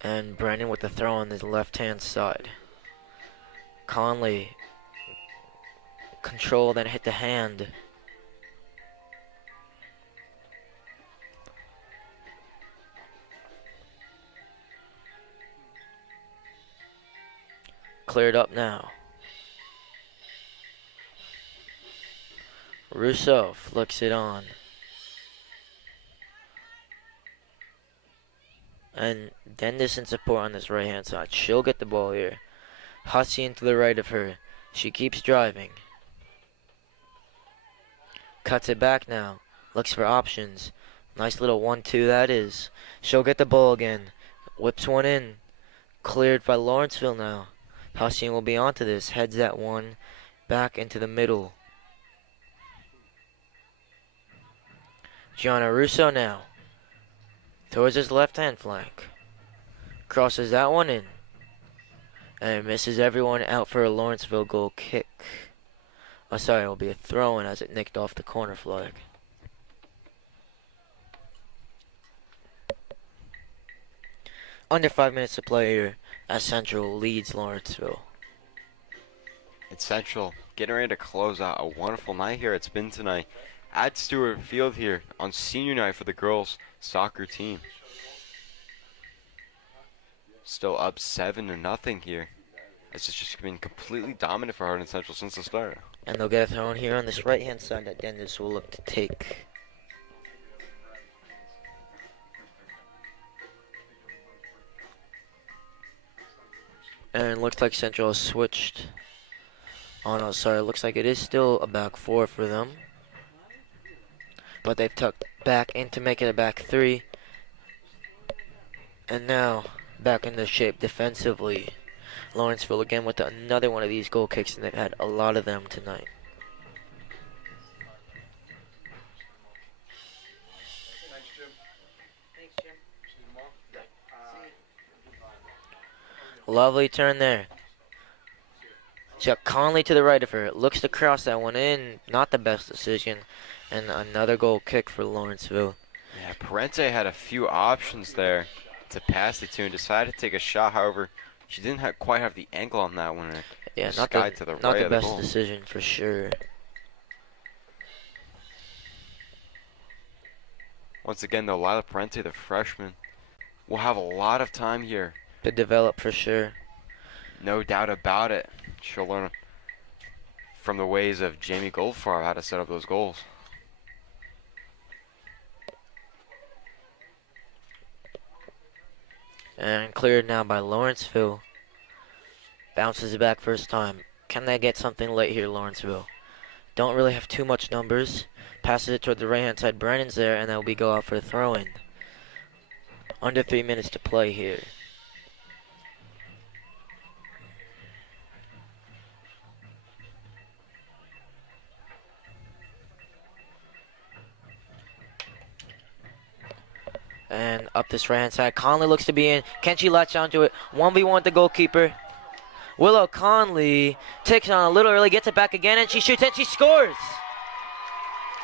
And Brennan with the throw on the left-hand side. Conley control, then hit the hand. Cleared up now. Russo flicks it on. And Dendis in support on this right-hand side. She'll get the ball here. Hussien to the right of her. She keeps driving. Cuts it back now. Looks for options. Nice little 1-2 that is. She'll get the ball again. Whips one in. Cleared by Lawrenceville now. Hussien will be onto this. Heads that one back into the middle. Gianna Russo now. Towards his left-hand flank. Crosses that one in. And misses everyone out for a Lawrenceville goal kick. Oh, sorry, it'll be a throw-in as it nicked off the corner flag. Under 5 minutes to play here as Central leads Lawrenceville. It's Central getting ready to close out a wonderful night here. It's been tonight at Stewart Field here on senior night for the girls soccer team. Still up 7-0 here. It's just been completely dominant for Hunterdon Central since the start. And they'll get a throw in here on this right-hand side that Dennis will look to take. And it looks like Central has switched. Oh no, sorry, it looks like it is still a back four for them. But they've tucked back in to make it a back three. And now, back into shape defensively. Lawrenceville again with another one of these goal kicks, and they've had a lot of them tonight. Lovely turn there. Chuck Conley to the right of her. Looks to cross that one in. Not the best decision. And another goal kick for Lawrenceville. Yeah, Parente had a few options there to pass it to and decided to take a shot. However, she didn't quite have the angle on that one. Yeah, not the best decision for sure. Once again, though, Lila Parente, the freshman, will have a lot of time here to develop for sure. No doubt about it. She'll learn from the ways of Jamie Goldfarb how to set up those goals. And cleared now by Lawrenceville. Bounces it back first time. Can they get something late here, Lawrenceville? Don't really have too much numbers. Passes it toward the right-hand side. Brennan's there, and that'll be go out for a throw-in. Under 3 minutes to play here. And up this right-hand side. Conley looks to be in. Can she latch onto it? 1v1 the goalkeeper. Willow Conley takes on a little early, gets it back again, and she shoots and she scores.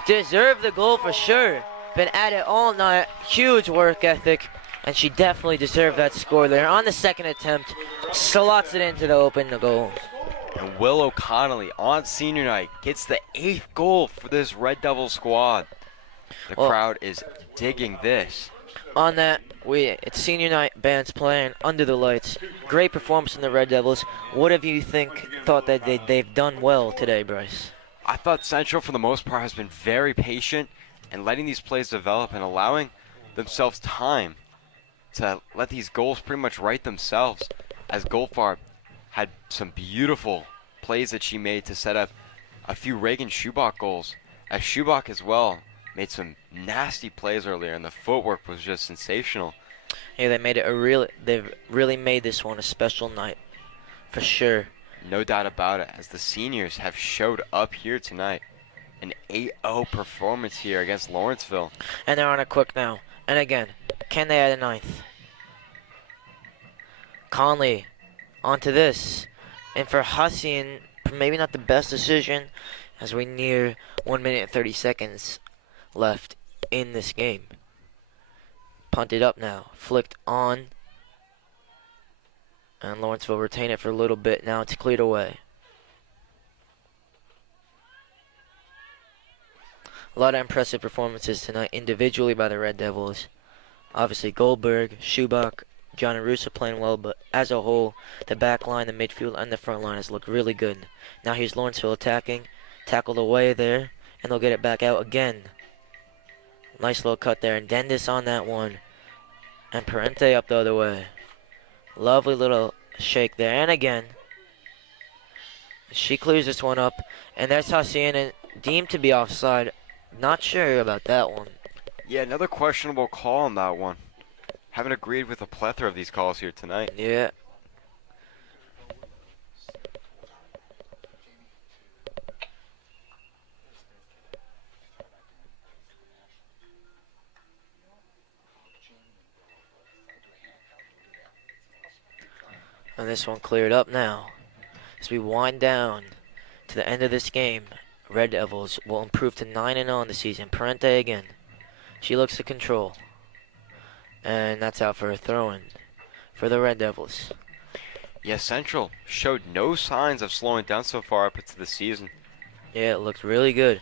Deserved the goal for sure. Been at it all night. Huge work ethic. And she definitely deserved that score there. On the second attempt, slots it into the open goal. And Willow Connolly on senior night gets the 8th goal for this Red Devil squad. The crowd is digging this. On that, it's senior night, band's playing under the lights. Great performance from the Red Devils. What have you thought that they've done well today, Bryce? I thought Central, for the most part, has been very patient and letting these plays develop and allowing themselves time to let these goals pretty much write themselves, as Goldfarb had some beautiful plays that she made to set up a few Reagan Schubach goals, as Schubach as well made some nasty plays earlier, and the footwork was just sensational. Yeah, they've really made this one a special night, for sure. No doubt about it, as the seniors have showed up here tonight. An 8-0 performance here against Lawrenceville. And they're on a quick now. And again, can they add a 9th? Conley, onto this. And for Hussian, maybe not the best decision, as we near 1 minute and 30 seconds left in this game. Punted up now, flicked on, and Lawrenceville retain it for a little bit. Now it's cleared away. A lot of impressive performances tonight individually by the Red Devils. Obviously Goldberg, Schubach, John and Russo playing well, but as a whole, the back line, the midfield, and the front line has looked really good. Now here's Lawrenceville attacking, tackled away there, and they'll get it back out again. Nice little cut there, and Dendis on that one. And Parente up the other way. Lovely little shake there, and again. She clears this one up, and there's Hacienda deemed to be offside. Not sure about that one. Yeah, another questionable call on that one. Haven't agreed with a plethora of these calls here tonight. Yeah. And this one cleared up now. As we wind down to the end of this game, Red Devils will improve to 9-0 on the season. Parente again. She looks to control. And that's out for a throw-in for the Red Devils. Yes, Central showed no signs of slowing down so far up into the season. Yeah, it looks really good.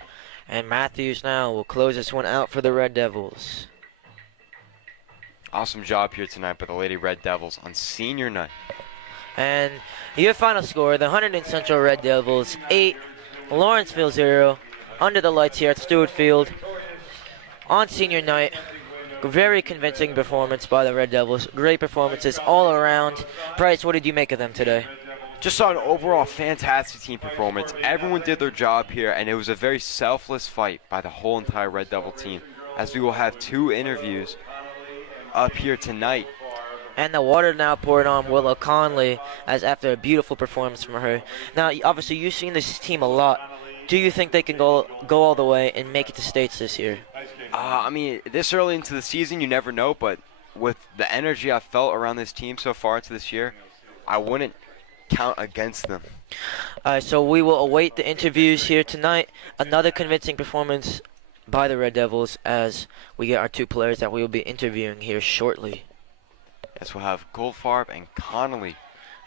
And Matthews now will close this one out for the Red Devils. Awesome job here tonight by the Lady Red Devils on senior night. And your final score, the Hunterdon Central Red Devils 8, Lawrenceville 0, under the lights here at Stewart Field on senior night. Very convincing performance by the Red Devils. Great performances all around. Bryce, what did you make of them today? Just saw an overall fantastic team performance. Everyone did their job here, and it was a very selfless fight by the whole entire Red Devil team, as we will have 2 interviews up here tonight. And the water now poured on Willow Conley as after a beautiful performance from her. Now, obviously, you've seen this team a lot. Do you think they can go all the way and make it to states this year? I mean, this early into the season, you never know, but with the energy I've felt around this team so far into this year, I wouldn't count against them. So we will await the interviews here tonight. Another convincing performance by the Red Devils as we get our 2 players that we will be interviewing here shortly. Yes, we'll have Goldfarb and Connolly.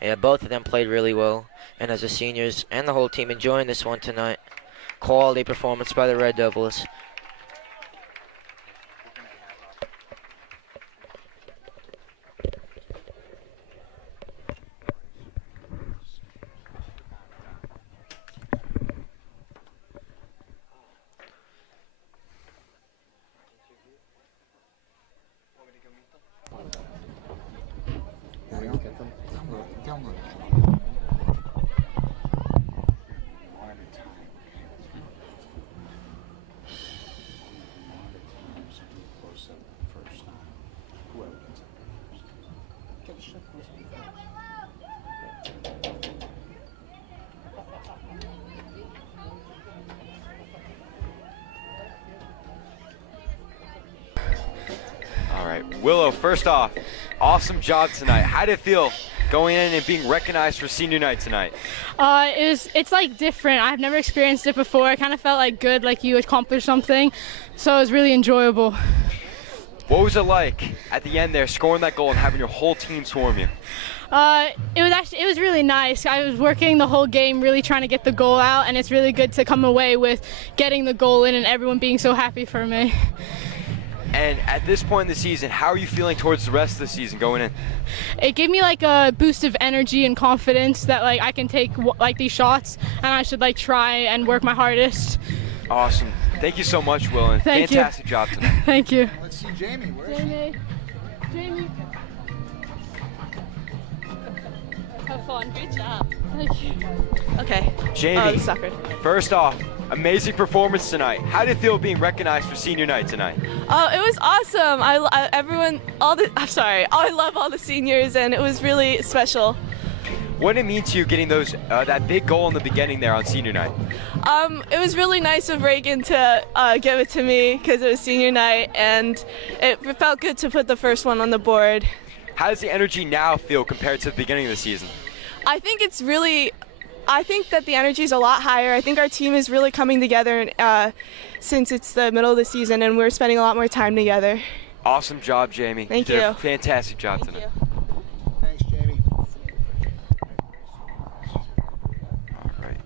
Yeah, both of them played really well. And as the seniors and the whole team enjoying this one tonight. Quality performance by the Red Devils. All right, Willow, first off, awesome job tonight. How did it feel going in and being recognized for senior night tonight? It's like different. I've never experienced it before. I kind of felt like good, like you accomplished something. So it was really enjoyable. What was it like at the end there, scoring that goal and having your whole team swarm you? It was really nice. I was working the whole game, really trying to get the goal out, and it's really good to come away with getting the goal in and everyone being so happy for me. And at this point in the season, how are you feeling towards the rest of the season going in? It gave me like a boost of energy and confidence that like I can take like these shots and I should like try and work my hardest. Awesome. Thank you so much, Will, and fantastic job tonight. Thank you. Let's see Jamie. Where is Jamie. Jamie. Have fun. Good job. Thank you. Okay. Jamie, sucker. First off, amazing performance tonight. How did it feel being recognized for senior night tonight? Oh, it was awesome. I love all the seniors, and it was really special. What did it mean to you getting those that big goal in the beginning there on senior night? It was really nice of Reagan to give it to me because it was senior night, and it felt good to put the first one on the board. How does the energy now feel compared to the beginning of the season? I think that the energy is a lot higher. I think our team is really coming together since it's the middle of the season, and we're spending a lot more time together. Awesome job, Jamie. Thank you. Did you. a fantastic job tonight. Thanks, Jamie. All right.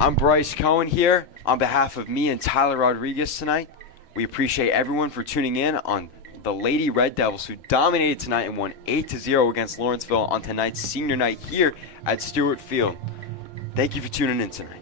I'm Bryce Cohen here on behalf of me and Tyler Rodriguez tonight. We appreciate everyone for tuning in on the Lady Red Devils, who dominated tonight and won 8-0 against Lawrenceville on tonight's senior night here at Stewart Field. Thank you for tuning in tonight.